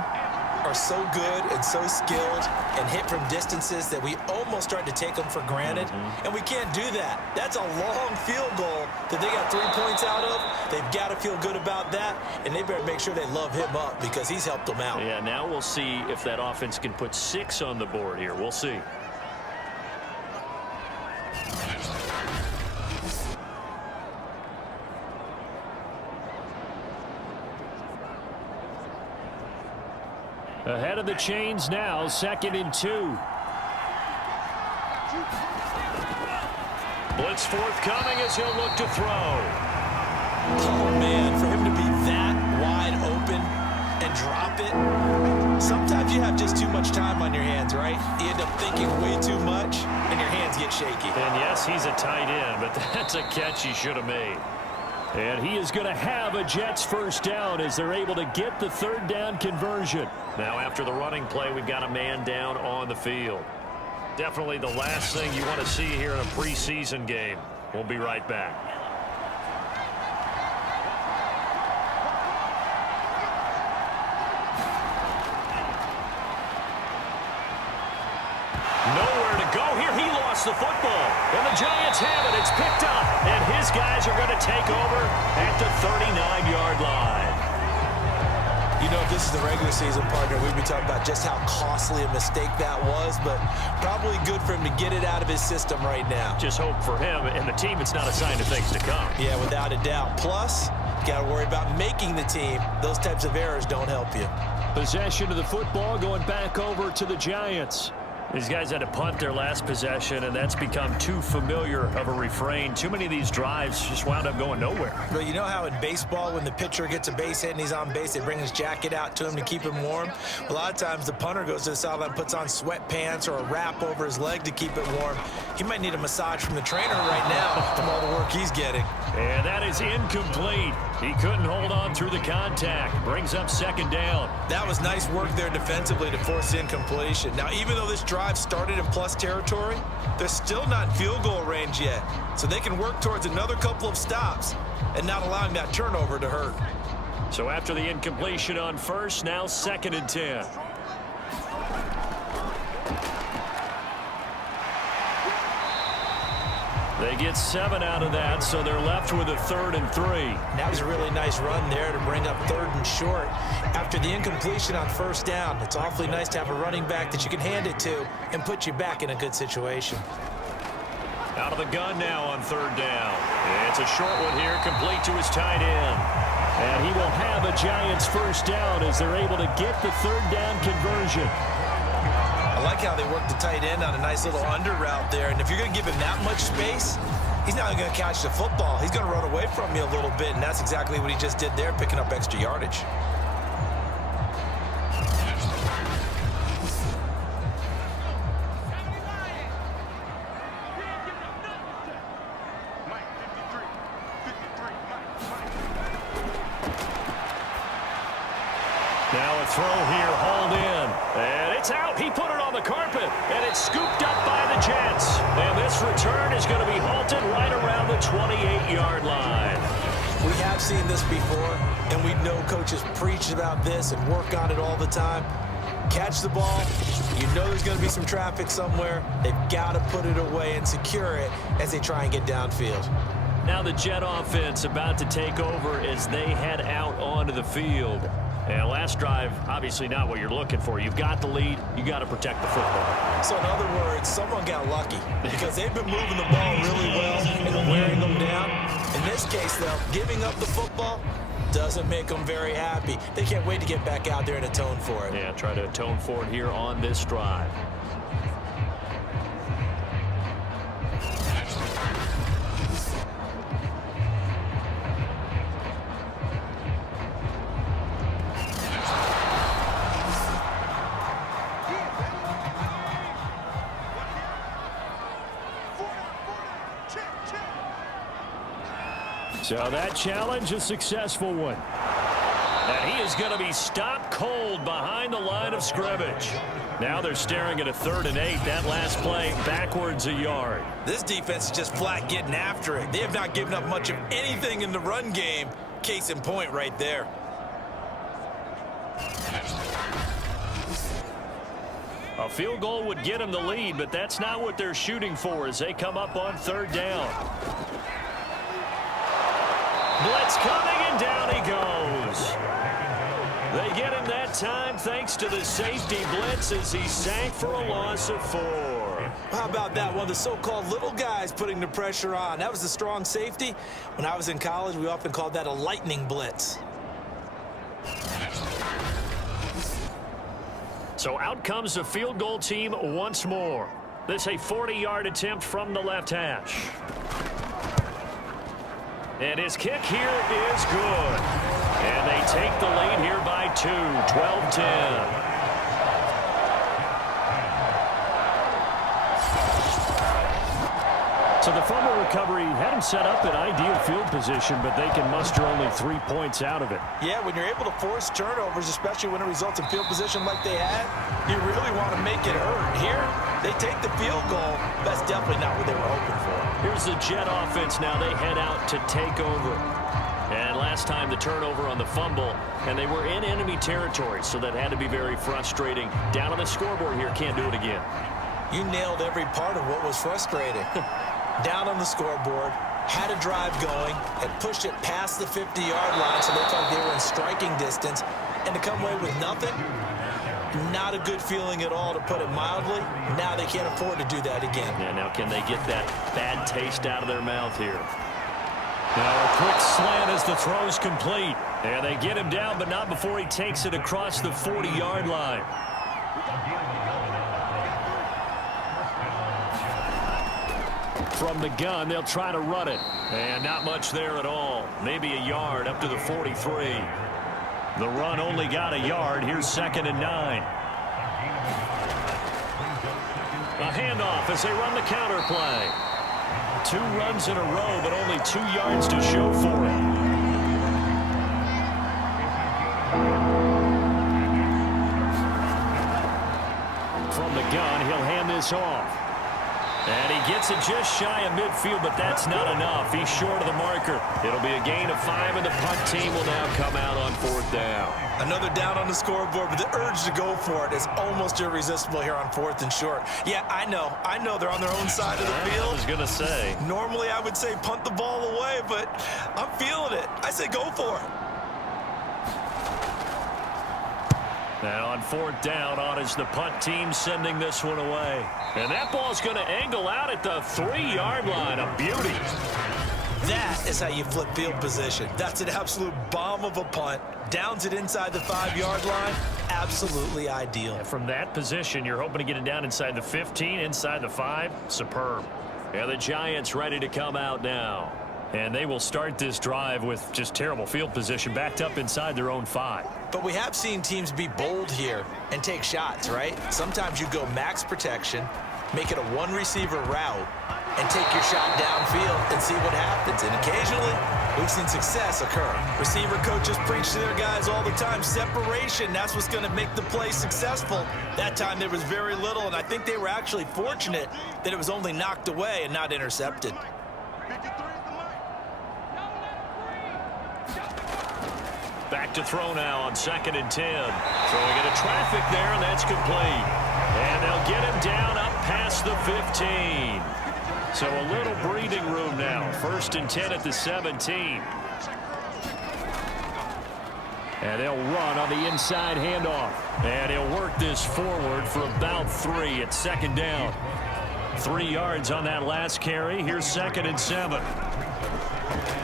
are so good and so skilled and hit from distances that we almost start to take them for granted. And we can't do that. That's a long field goal that they got 3 points out of. They've got to feel good about that, and they better make sure they love him up because he's helped them out. Yeah, now we'll see if that offense can put 6 on the board here. We'll see. Ahead of the chains now, 2nd and 2. Blitz forthcoming as he'll look to throw. Oh, man, for him to be that wide open and drop it. Sometimes you have just too much time on your hands, right? You end up thinking way too much, and your hands get shaky. And yes, he's a tight end, but that's a catch he should have made. And he is going to have a Jets 1st down as they're able to get the 3rd down conversion. Now after the running play, we've got a man down on the field. Definitely the last thing you want to see here in a preseason game. We'll be right back. Nowhere to go here. He lost the football. And the Giants have it. It's picked up. And his guys are going to take over at the 39-yard line. You know, if this is the regular season, partner, we'd be talking about just how costly a mistake that was, but probably good for him to get it out of his system right now. Just hope for him and the team it's not a sign of things to come. Yeah, without a doubt. Plus, you got to worry about making the team. Those types of errors don't help you. Possession of the football going back over to the Giants. These guys had to punt their last possession, and that's become too familiar of a refrain. Too many of these drives just wound up going nowhere. Well, you know how in baseball, when the pitcher gets a base hit and he's on base, they bring his jacket out to him to keep him warm? A lot of times the punter goes to the sideline, puts on sweatpants or a wrap over his leg to keep it warm. He might need a massage from the trainer right now from all the work he's getting. And that is incomplete. He couldn't hold on through the contact. Brings up 2nd down. That was nice work there defensively to force the incompletion. Now, even though this drive started in plus territory, they're still not in field goal range yet. So they can work towards another couple of stops and not allowing that turnover to hurt. So after the incompletion on 1st, now 2nd and 10. They get 7 out of that, so they're left with a 3rd and 3. That was a really nice run there to bring up 3rd and short. After the incompletion on 1st down, it's awfully nice to have a running back that you can hand it to and put you back in a good situation. Out of the gun now on 3rd down. It's a short one here, complete to his tight end. And he will have a Giants 1st down as they're able to get the 3rd down conversion. I like how they work the tight end on a nice little under route there. And if you're going to give him that much space, he's not going to catch the football. He's going to run away from you a little bit, and that's exactly what he just did there, picking up extra yardage. Now a throw here, hauled in. And it's out. He put it on the carpet. And it's scooped up by the Jets. And this return is going to be halted right around the 28-yard line. We have seen this before, and we know coaches preach about this and work on it all the time. Catch the ball. You know there's going to be some traffic somewhere. They've got to put it away and secure it as they try and get downfield. Now the Jet offense about to take over as they head out onto the field. And last drive, obviously not what you're looking for. You've got the lead. You got to protect the football. So in other words, someone got lucky because they've been moving the ball really well and wearing them down. In this case, though, giving up the football doesn't make them very happy. They can't wait to get back out there and atone for it. Yeah, try to atone for it here on this drive. So that challenge, a successful one. And he is going to be stopped cold behind the line of scrimmage. Now they're staring at a 3rd and 8. That last play backwards a yard. This defense is just flat getting after it. They have not given up much of anything in the run game. Case in point right there. A field goal would get them the lead, but that's not what they're shooting for as they come up on 3rd down. Blitz coming, and down he goes. They get him that time thanks to the safety blitz as he sank for a loss of 4. How about that? One of the so-called little guys putting the pressure on. That was the strong safety. When I was in college, we often called that a lightning blitz. So out comes the field goal team once more. This a 40-yard attempt from the left hash. And his kick here is good. And they take the lead here by 2, 12-10. So the fumble recovery had him set up in ideal field position, but they can muster only 3 points out of it. Yeah, when you're able to force turnovers, especially when it results in field position like they had, you really want to make it hurt. Here, they take the field goal. That's definitely not what they were hoping for. Here's the Jet offense now. They head out to take over. And last time the turnover on the fumble, and they were in enemy territory, so that had to be very frustrating. Down on the scoreboard here, can't do it again. You nailed every part of what was frustrating. Down on the scoreboard, had a drive going, had pushed it past the 50-yard line, so they thought they were in striking distance, and to come away with nothing, not a good feeling at all, to put it mildly. Now they can't afford to do that again. Yeah, now can they get that bad taste out of their mouth here? Now a quick slant as the throw's complete. And they get him down, but not before he takes it across the 40-yard line. From the gun, they'll try to run it. And not much there at all. Maybe a yard up to the 43. The run only got a yard. Here's 2nd and 9. A handoff as they run the counter play. 2 runs in a row, but only 2 yards to show for it. From the gun, he'll hand this off. And he gets it just shy of midfield, but that's not enough. He's short of the marker. It'll be a gain of 5, and the punt team will now come out on 4th down. Another down on the scoreboard, but the urge to go for it is almost irresistible here on 4th and short. Yeah, I know they're on their own side of the field. I was going to say. Normally I would say punt the ball away, but I'm feeling it. I say go for it. Now on 4th down, on is the punt team sending this one away. And that ball's going to angle out at the 3-yard line. A beauty. That is how you flip field position. That's an absolute bomb of a punt. Downs it inside the 5-yard line. Absolutely ideal. From that position, you're hoping to get it down inside the 15, inside the 5. Superb. Yeah, the Giants ready to come out now. And they will start this drive with just terrible field position, backed up inside their own 5. But we have seen teams be bold here and take shots, right? Sometimes you go max protection, make it a one-receiver route, and take your shot downfield and see what happens. And occasionally, we've seen success occur. Receiver coaches preach to their guys all the time. Separation, that's what's going to make the play successful. That time there was very little, and I think they were actually fortunate that it was only knocked away and not intercepted. Back to throw now on 2nd and 10. Throwing into traffic there, and that's complete. And they'll get him down up past the 15. So a little breathing room now. 1st and 10 at the 17. And they'll run on the inside handoff. And he'll work this forward for about 3 at 2nd down. 3 yards on that last carry. Here's 2nd and 7.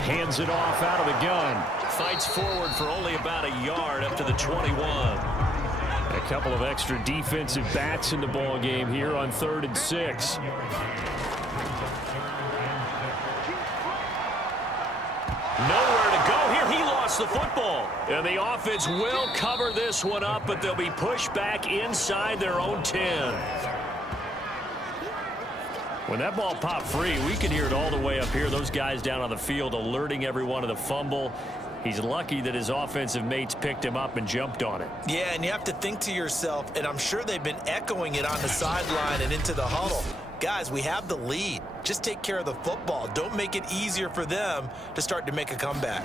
Hands it off out of the gun. Fights forward for only about a yard up to the 21. A couple of extra defensive backs in the ball game here on 3rd and 6. Nowhere to go here. He lost the football. And the offense will cover this one up, but they'll be pushed back inside their own 10. When that ball popped free, we could hear it all the way up here. Those guys down on the field alerting everyone of the fumble. He's lucky that his offensive mates picked him up and jumped on it. Yeah, and you have to think to yourself, and I'm sure they've been echoing it on the sideline and into the huddle. Guys, we have the lead. Just take care of the football. Don't make it easier for them to start to make a comeback.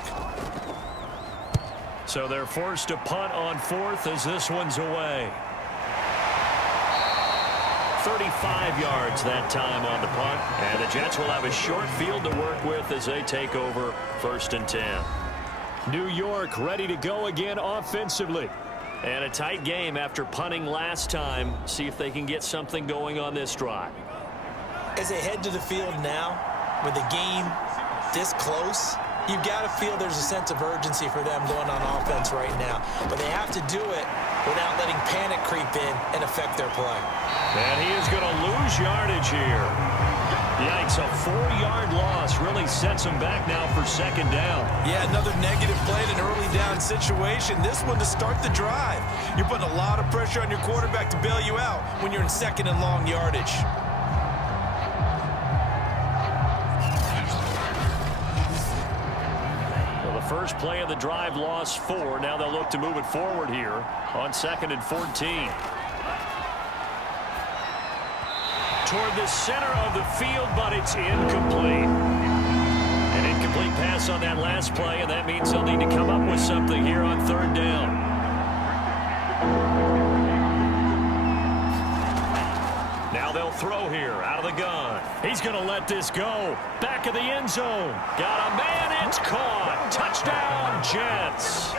So they're forced to punt on 4th as this one's away. 35 yards that time on the punt. And the Jets will have a short field to work with as they take over 1st and 10. New York ready to go again offensively. And a tight game after punting last time. See if they can get something going on this drive. As they head to the field now, with the game this close, you've got to feel there's a sense of urgency for them going on offense right now. But they have to do it without letting panic creep in and affect their play. And he is going to lose yardage here. Yikes, a 4-yard loss really sets him back now for 2nd down. Yeah, another negative play in an early down situation. This one to start the drive. You're putting a lot of pressure on your quarterback to bail you out when you're in 2nd and long yardage. Well, the first play of the drive lost 4. Now they'll look to move it forward here on 2nd and 14. Toward the center of the field, but it's incomplete. An incomplete pass on that last play, and that means they'll need to come up with something here on 3rd down. Now they'll throw here out of the gun. He's going to let this go. Back of the end zone. Got a man. It's caught. Touchdown, Jets.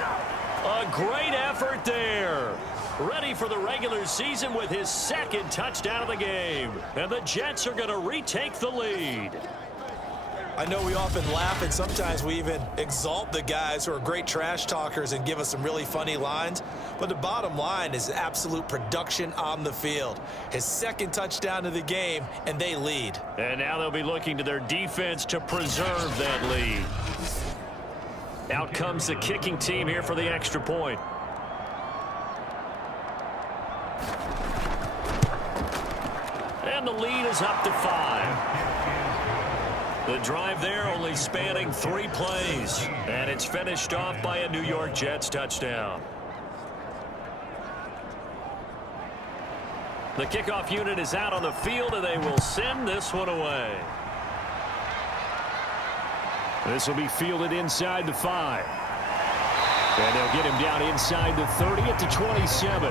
A great effort there. Ready for the regular season with his 2nd touchdown of the game. And the Jets are going to retake the lead. I know we often laugh and sometimes we even exalt the guys who are great trash talkers and give us some really funny lines. But the bottom line is absolute production on the field. His 2nd touchdown of the game, and they lead. And now they'll be looking to their defense to preserve that lead. Out comes the kicking team here for the extra point. And the lead is up to 5. The drive there only spanning 3 plays. And it's finished off by a New York Jets touchdown. The kickoff unit is out on the field, and they will send this one away. This will be fielded inside the 5. And they'll get him down inside the 30 at the 27.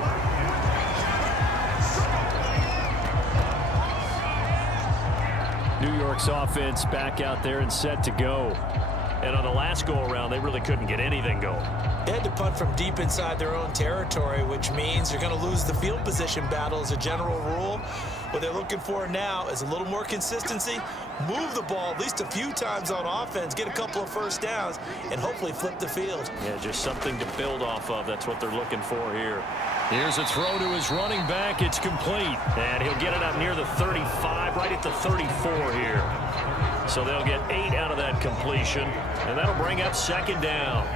New York's offense back out there and set to go. And on the last go-around, they really couldn't get anything going. They had to punt from deep inside their own territory, which means you're going to lose the field position battle as a general rule. What they're looking for now is a little more consistency, move the ball at least a few times on offense, get a couple of first downs, and hopefully flip the field. Yeah, just something to build off of. That's what they're looking for here. Here's a throw to his running back. It's complete. And he'll get it up near the 35, right at the 34 here. So they'll get 8 out of that completion, and that'll bring up second down.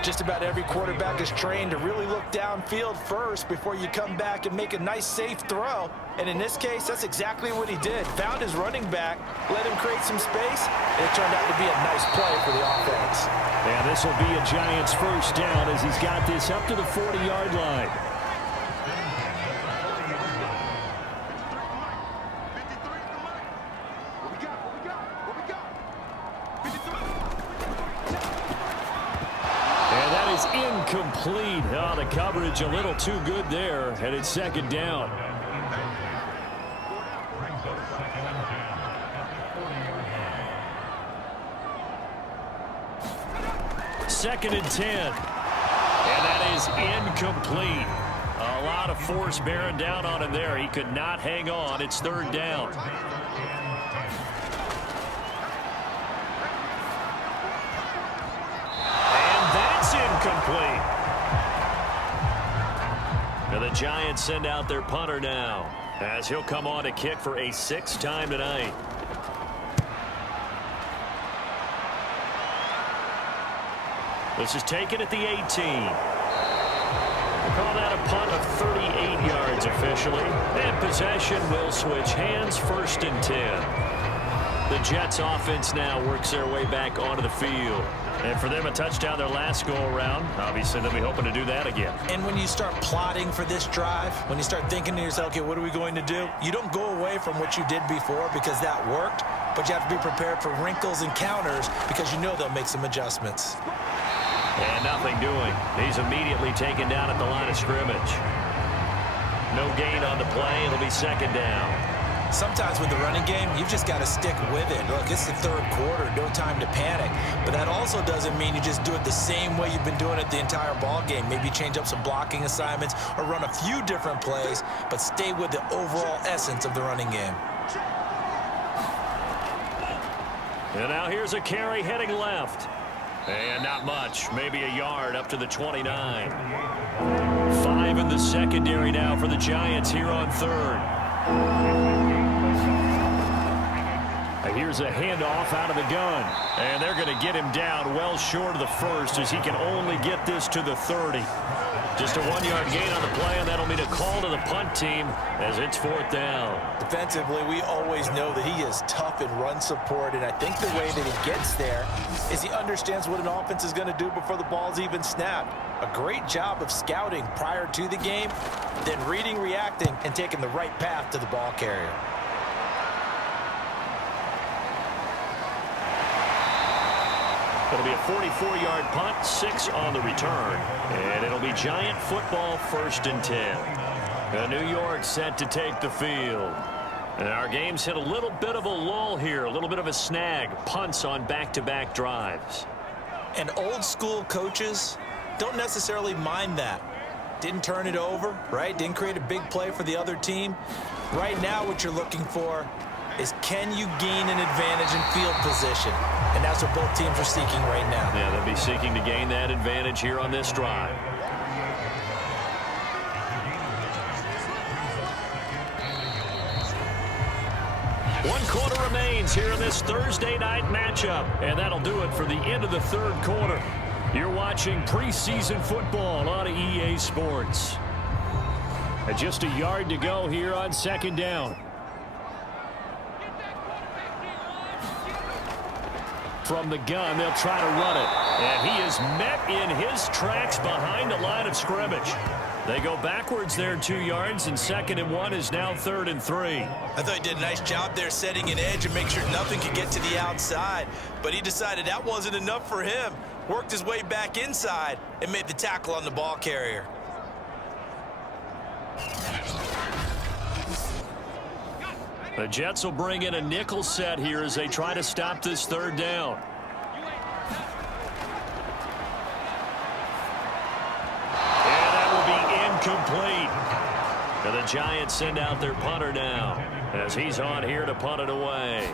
Just about every quarterback is trained to really look downfield first before you come back and make a nice, safe throw. And in this case, that's exactly what he did. Found his running back, let him create some space, and it turned out to be a nice play for the offense. And this will be a Giants first down as he's got this up to the 40-yard line. Incomplete. Oh, the coverage a little too good there, and it's second down. Second and 10. And that is incomplete. A lot of force bearing down on him there. He could not hang on. It's third down. Incomplete. And the Giants send out their punter now, as he'll come on to kick for a 6th time tonight. This is taken at the 18. We'll call that a punt of 38 yards officially. And possession will switch hands, 1st and 10. The Jets offense now works their way back onto the field. And for them, a touchdown their last go-around. Obviously, they'll be hoping to do that again. And when you start plotting for this drive, when you start thinking to yourself, okay, what are we going to do? You don't go away from what you did before because that worked, but you have to be prepared for wrinkles and counters because you know they'll make some adjustments. And nothing doing. He's immediately taken down at the line of scrimmage. No gain on the play. It'll be second down. Sometimes with the running game, you've just got to stick with it. Look, it's the 3rd quarter, no time to panic. But that also doesn't mean you just do it the same way you've been doing it the entire ball game. Maybe change up some blocking assignments or run a few different plays, but stay with the overall essence of the running game. And now here's a carry heading left. And not much, maybe a yard up to the 29. 5 in the secondary now for the Giants here on 3rd. Here's a handoff out of the gun. And they're going to get him down well short of the 1st as he can only get this to the 30. Just a 1-yard gain on the play, and that'll mean a call to the punt team as it's 4th down. Defensively, we always know that he is tough in run support, and I think the way that he gets there is he understands what an offense is going to do before the ball's even snapped. A great job of scouting prior to the game, then reading, reacting, and taking the right path to the ball carrier. It'll be a 44-yard punt, 6 on the return. And it'll be Giant football, 1st and 10. New York set to take the field. And our game's hit a little bit of a lull here, a little bit of a snag. Punts on back-to-back drives. And old-school coaches don't necessarily mind that. Didn't turn it over, right? Didn't create a big play for the other team. Right now what you're looking for is can you gain an advantage in field position? And that's what both teams are seeking right now. Yeah, they'll be seeking to gain that advantage here on this drive. One quarter remains here in this Thursday night matchup. And that'll do it for the end of the 3rd quarter. You're watching preseason football on EA Sports. And just a yard to go here on 2nd down. From the gun, they'll try to run it. And he is met in his tracks behind the line of scrimmage. They go backwards there 2 yards, and 2nd and 1 is now 3rd and 3. I thought he did a nice job there setting an edge and make sure nothing could get to the outside. But he decided that wasn't enough for him. Worked his way back inside and made the tackle on the ball carrier. The Jets will bring in a nickel set here as they try to stop this 3rd down. And that will be incomplete. And the Giants send out their punter now as he's on here to punt it away.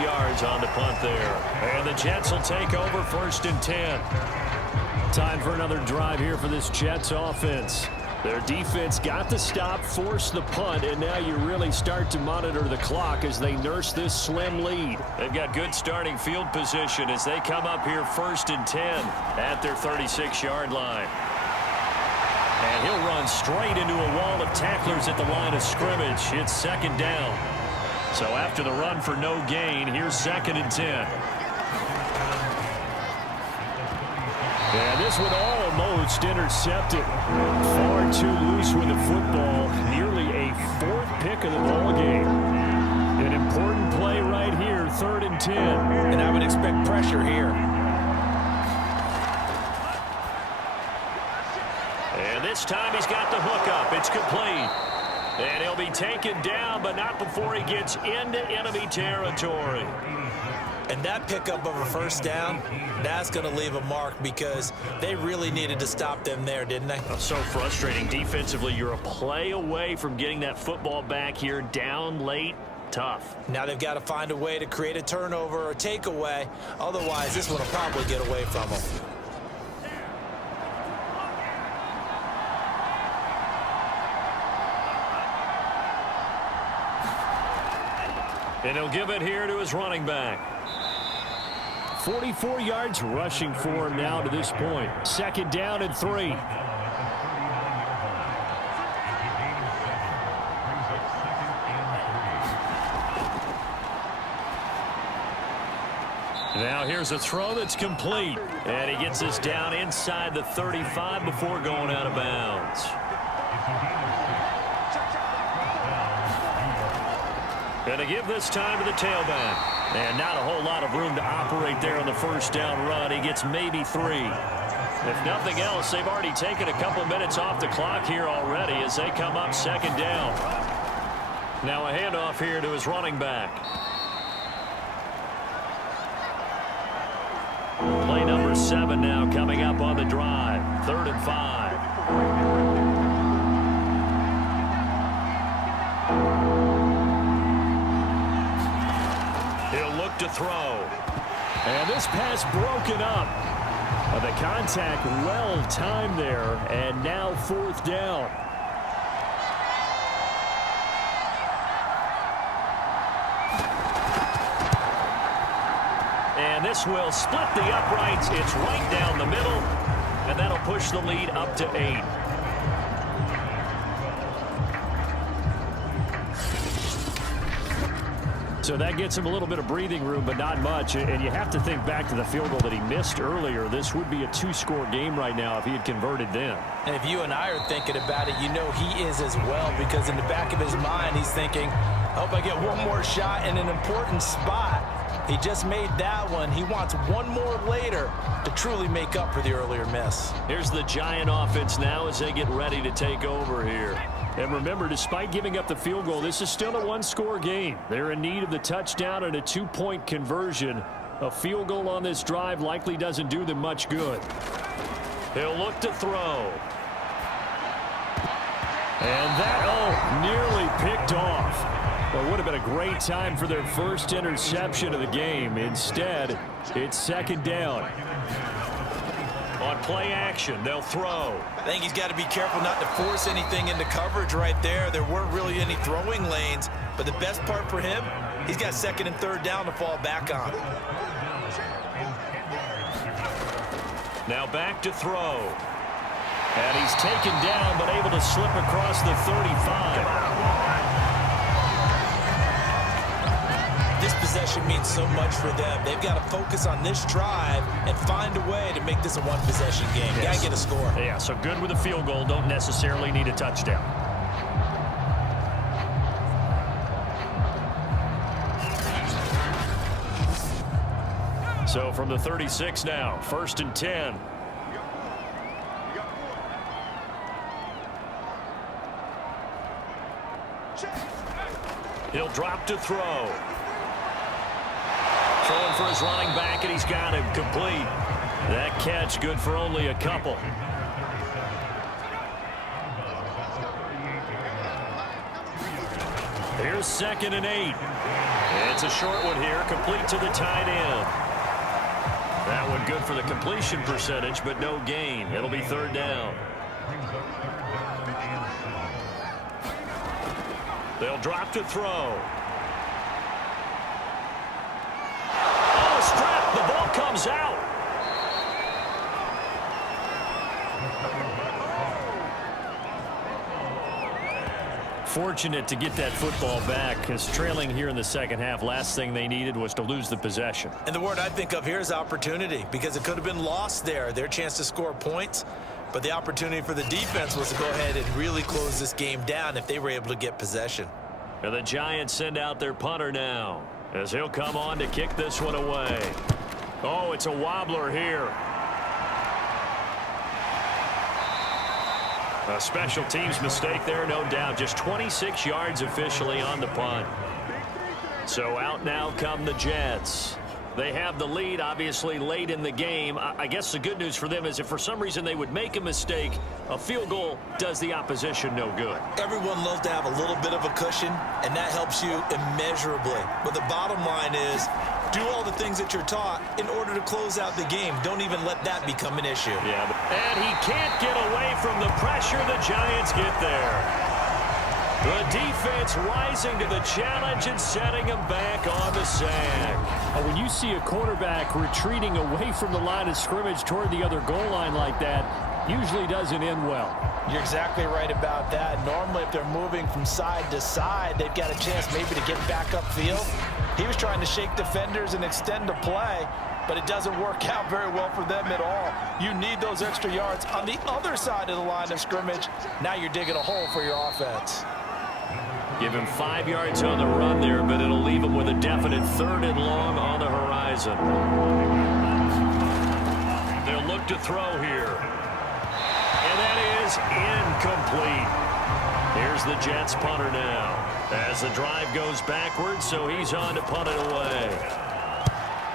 Yards on the punt there. And the Jets will take over 1st and 10. Time for another drive here for this Jets offense. Their defense got the stop, forced the punt, and now you really start to monitor the clock as they nurse this slim lead. They've got good starting field position as they come up here 1st and 10 at their 36-yard line. And he'll run straight into a wall of tacklers at the line of scrimmage. It's 2nd down. So after the run for no gain, here's 2nd and 10. And this one almost intercepted. Far too loose with the football. Nearly a 4th pick of the ball game. An important play right here, 3rd and 10. And I would expect pressure here. And this time he's got the hook up. It's complete. And he'll be taken down, but not before he gets into enemy territory. And that pickup of a 1st down, that's going to leave a mark because they really needed to stop them there, didn't they? So frustrating defensively. You're a play away from getting that football back here down late. Tough. Now they've got to find a way to create a turnover or takeaway. Otherwise, this one will probably get away from them. And he'll give it here to his running back. 44 yards rushing for him now to this point. 2nd down and 3. Now here's a throw that's complete. And he gets this down inside the 35 before going out of bounds. Going to give this time to the tailback. And not a whole lot of room to operate there on the 1st down run. He gets maybe 3. If nothing else, they've already taken a couple minutes off the clock here already as they come up 2nd down. Now a handoff here to his running back. Play number 7 now coming up on the drive. 3rd and 5. To throw. And this pass broken up. The contact well timed there, and now 4th down. And this will split the uprights. It's right down the middle, and that'll push the lead up to 8. So that gets him a little bit of breathing room, but not much. And you have to think back to the field goal that he missed earlier. This would be a 2-score game right now if he had converted then. And if you and I are thinking about it, you know he is as well, because in the back of his mind, he's thinking, I hope I get one more shot in an important spot. He just made that one. He wants one more later to truly make up for the earlier miss. Here's the Giant offense now as they get ready to take over here. And remember, despite giving up the field goal, this is still a 1-score game. They're in need of the touchdown and a 2-point conversion. A field goal on this drive likely doesn't do them much good. He'll look to throw. And that, nearly picked off. Well, it would have been a great time for their first interception of the game. Instead, it's 2nd down. On play action, they'll throw. I think he's got to be careful not to force anything into coverage right there. There weren't really any throwing lanes, but the best part for him, he's got 2nd and 3rd down to fall back on. Now back to throw. And he's taken down, but able to slip across the 35. This possession means so much for them. They've got to focus on this drive and find a way to make this a one-possession game. Got to get a score. Yeah, so good with a field goal. Don't necessarily need a touchdown. So from the 36 now, 1st and 10. He'll drop to throw. Throwing for his running back, and he's got him complete. That catch good for only a couple. Here's 2nd and 8. It's a short one here, complete to the tight end. That one good for the completion percentage, but no gain. It'll be 3rd down. They'll drop to throw. Oh, strap. The ball comes out. Fortunate to get that football back, because trailing here in the second half, last thing they needed was to lose the possession. And the word I think of here is opportunity, because it could have been lost there. Their chance to score points, but the opportunity for the defense was to go ahead and really close this game down if they were able to get possession. And the Giants send out their punter now, as he'll come on to kick this one away. Oh, it's a wobbler here. A special teams mistake there, no doubt. Just 26 yards officially on the punt. So out now come the Jets. They have the lead, obviously, late in the game. I guess the good news for them is if for some reason they would make a mistake, a field goal does the opposition no good. Everyone loves to have a little bit of a cushion, and that helps you immeasurably. But the bottom line is, do all the things that you're taught in order to close out the game. Don't even let that become an issue. Yeah, and he can't get away from the pressure. The Giants get there. The defense rising to the challenge and setting him back on the sack. When you see a quarterback retreating away from the line of scrimmage toward the other goal line like that, usually doesn't end well. You're exactly right about that. Normally, if they're moving from side to side, they've got a chance maybe to get back upfield. He was trying to shake defenders and extend the play, but it doesn't work out very well for them at all. You need those extra yards on the other side of the line of scrimmage. Now you're digging a hole for your offense. Give him 5 yards on the run there, but it'll leave him with a definite 3rd and long on the horizon. They'll look to throw here. And that is incomplete. Here's the Jets punter now. As the drive goes backwards, so he's on to punt it away.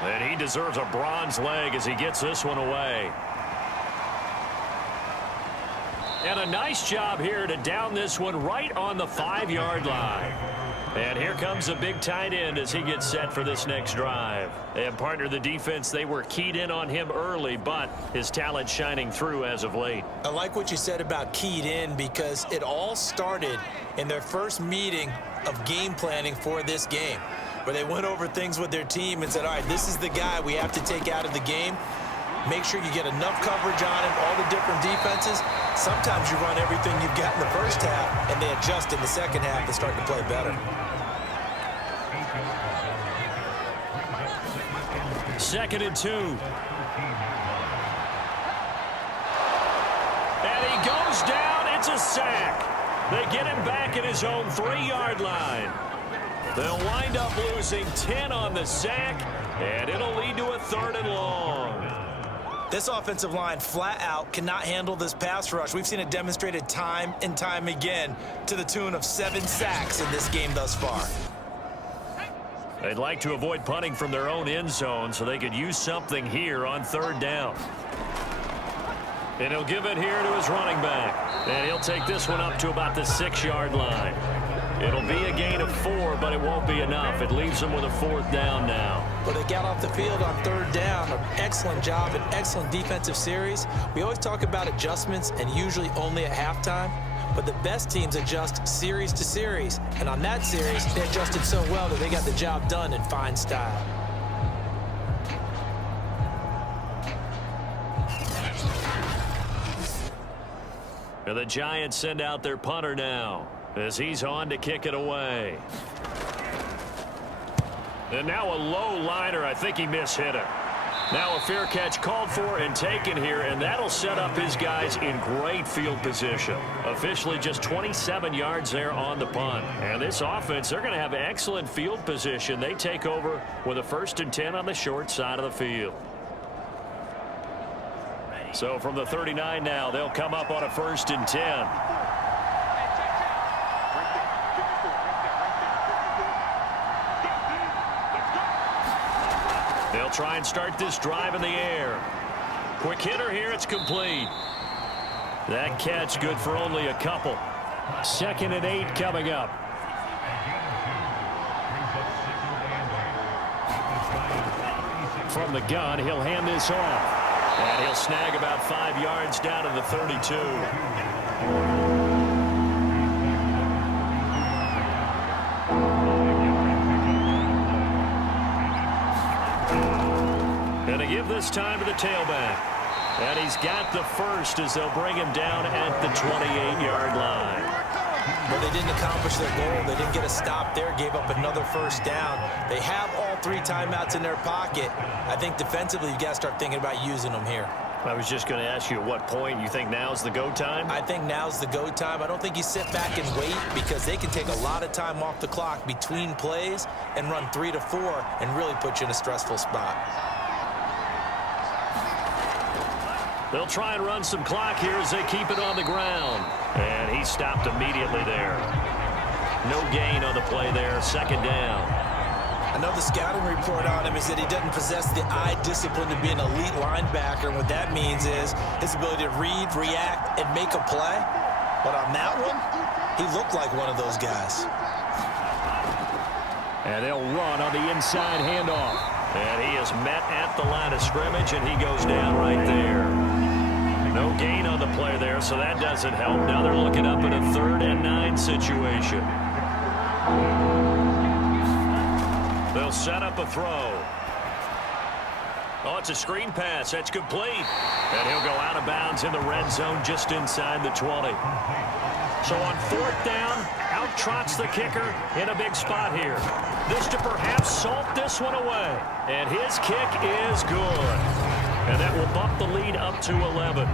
And he deserves a bronze leg as he gets this one away. And a nice job here to down this one right on the 5-yard line. And here comes a big tight end as he gets set for this next drive. And partner, the defense, they were keyed in on him early, but his talent shining through as of late. I like what you said about keyed in, because it all started in their first meeting of game planning for this game, where they went over things with their team and said, all right, this is the guy we have to take out of the game. Make sure you get enough coverage on him, all the different defenses. Sometimes you run everything you've got in the first half, and they adjust in the second half and start to play better. 2nd and 2. And he goes down. It's a sack. They get him back at his own 3-yard line. They'll wind up losing 10 on the sack, and it'll lead to a 3rd and long. This offensive line flat out cannot handle this pass rush. We've seen it demonstrated time and time again, to the tune of 7 sacks in this game thus far. They'd like to avoid punting from their own end zone so they could use something here on 3rd down. And he'll give it here to his running back. And he'll take this one up to about the 6-yard line. It'll be a gain of 4, but it won't be enough. It leaves them with a 4th down now. Well, they got off the field on 3rd down. An excellent job, an excellent defensive series. We always talk about adjustments, and usually only at halftime. But the best teams adjust series to series. And on that series, they adjusted so well that they got the job done in fine style. And the Giants send out their punter now, as he's on to kick it away. And now a low liner. I think he mishit it. Now a fair catch called for and taken here, and that'll set up his guys in great field position. Officially just 27 yards there on the punt. And this offense, they're going to have excellent field position. They take over with a 1st and 10 on the short side of the field. So from the 39 now, they'll come up on a 1st and 10. They'll try and start this drive in the air. Quick hitter here. It's complete. That catch good for only a couple. 2nd and 8 coming up. From the gun, he'll hand this off. And he'll snag about 5 yards down to the 32. And to give this time to the tailback. And he's got the first as they'll bring him down at the 28-yard line. But they didn't accomplish their goal. They didn't get a stop there, gave up another 1st down. They have all 3 timeouts in their pocket. I think defensively you've got to start thinking about using them here. I was just going to ask you at what point you think now's the go time? I think now's the go time. I don't think you sit back and wait because they can take a lot of time off the clock between plays and run 3 to 4 and really put you in a stressful spot. They'll try and run some clock here as they keep it on the ground. And he stopped immediately there. No gain on the play there. 2nd down. I know the scouting report on him is that he doesn't possess the eye discipline to be an elite linebacker. And what that means is his ability to read, react, and make a play. But on that one, he looked like one of those guys. And they'll run on the inside handoff. And he is met at the line of scrimmage, and he goes down right there. No gain on the play there, so that doesn't help. Now they're looking up at a 3rd and 9 situation. They'll set up a throw. Oh, it's a screen pass. That's complete. And he'll go out of bounds in the red zone just inside the 20. So on 4th down, out trots the kicker in a big spot here. This to perhaps salt this one away. And his kick is good. And that will bump the lead up to 11.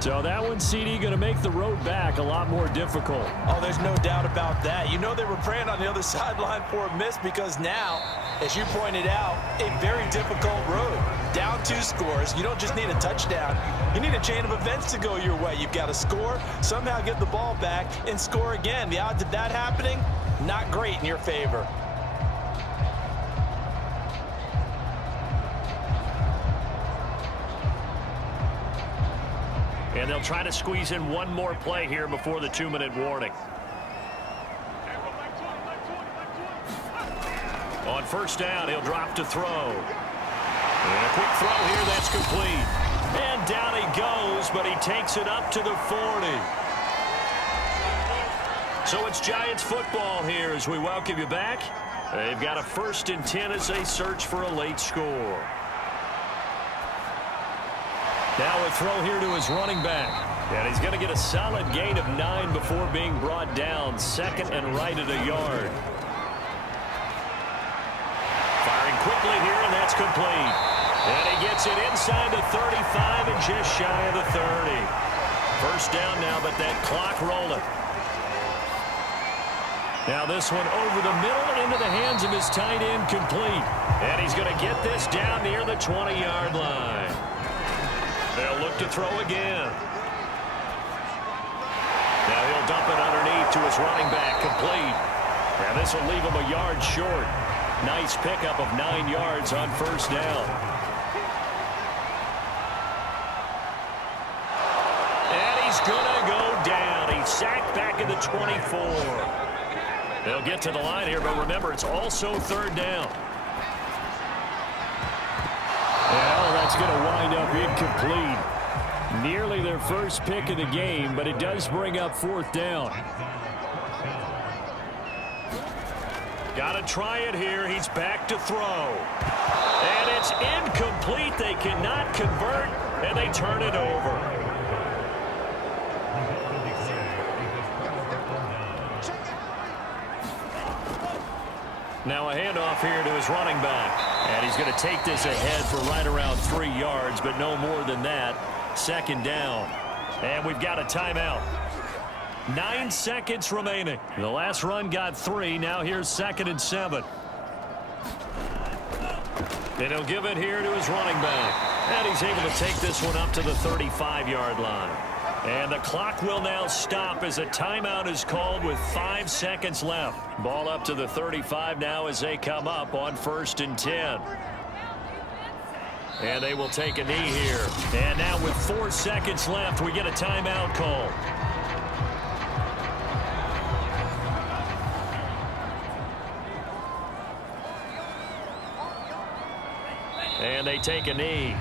So that one, CD, going to make the road back a lot more difficult. Oh, there's no doubt about that. You know they were praying on the other sideline for a miss because now, as you pointed out, a very difficult road. Down 2 scores. You don't just need a touchdown. You need a chain of events to go your way. You've got to score, somehow get the ball back, and score again. The odds of that happening, not great in your favor. And they'll try to squeeze in one more play here before the 2-minute warning. On 1st down, he'll drop to throw. And a quick throw here, that's complete. And down he goes, but he takes it up to the 40. So it's Giants football here as we welcome you back. They've got a 1st and 10 as they search for a late score. Now a throw here to his running back. And he's going to get a solid gain of 9 before being brought down. 2nd and right at a yard. Firing quickly here, and that's complete. And he gets it inside the 35 and just shy of the 30. 1st down now, but that clock rolling. Now this one over the middle into the hands of his tight end, complete. And he's going to get this down near the 20-yard line. They'll look to throw again. Now he'll dump it underneath to his running back, complete. And this will leave him a yard short. Nice pickup of 9 yards on 1st down. And he's going to go down. He's sacked back at the 24. They'll get to the line here, but remember, it's also 3rd down. Well, that's going to wind up incomplete. Nearly their first pick of the game, but it does bring up 4th down. Got to try it here. He's back to throw. And it's incomplete. They cannot convert, and they turn it over. Now a handoff here to his running back. And he's going to take this ahead for right around 3 yards, but no more than that. Second down. And we've got a timeout. 9 seconds remaining. The last run got 3. Now here's 2nd and 7. And he'll give it here to his running back. And he's able to take this one up to the 35-yard line. And the clock will now stop as a timeout is called with 5 seconds left. Ball up to the 35 now as they come up on 1st and 10. And they will take a knee here. And now with 4 seconds left, we get a timeout call. And they take a knee.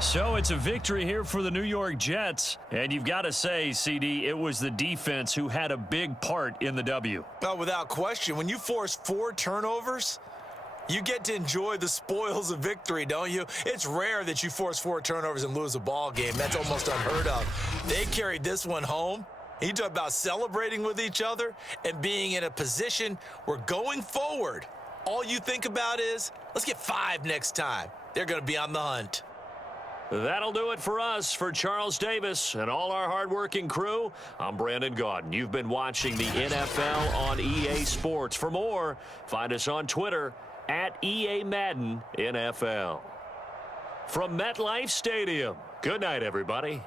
So it's a victory here for the New York Jets. And you've got to say, CD, it was the defense who had a big part in the W. Well, without question, when you force 4 turnovers, you get to enjoy the spoils of victory, don't you? It's rare that you force 4 turnovers and lose a ball game. That's almost unheard of. They carried this one home. You talk about celebrating with each other and being in a position where going forward, all you think about is, let's get 5 next time. They're going to be on the hunt. That'll do it for us. For Charles Davis and all our hardworking crew, I'm Brandon Gaudin. You've been watching the NFL on EA Sports. For more, find us on Twitter at EA Madden NFL. From MetLife Stadium, good night, everybody.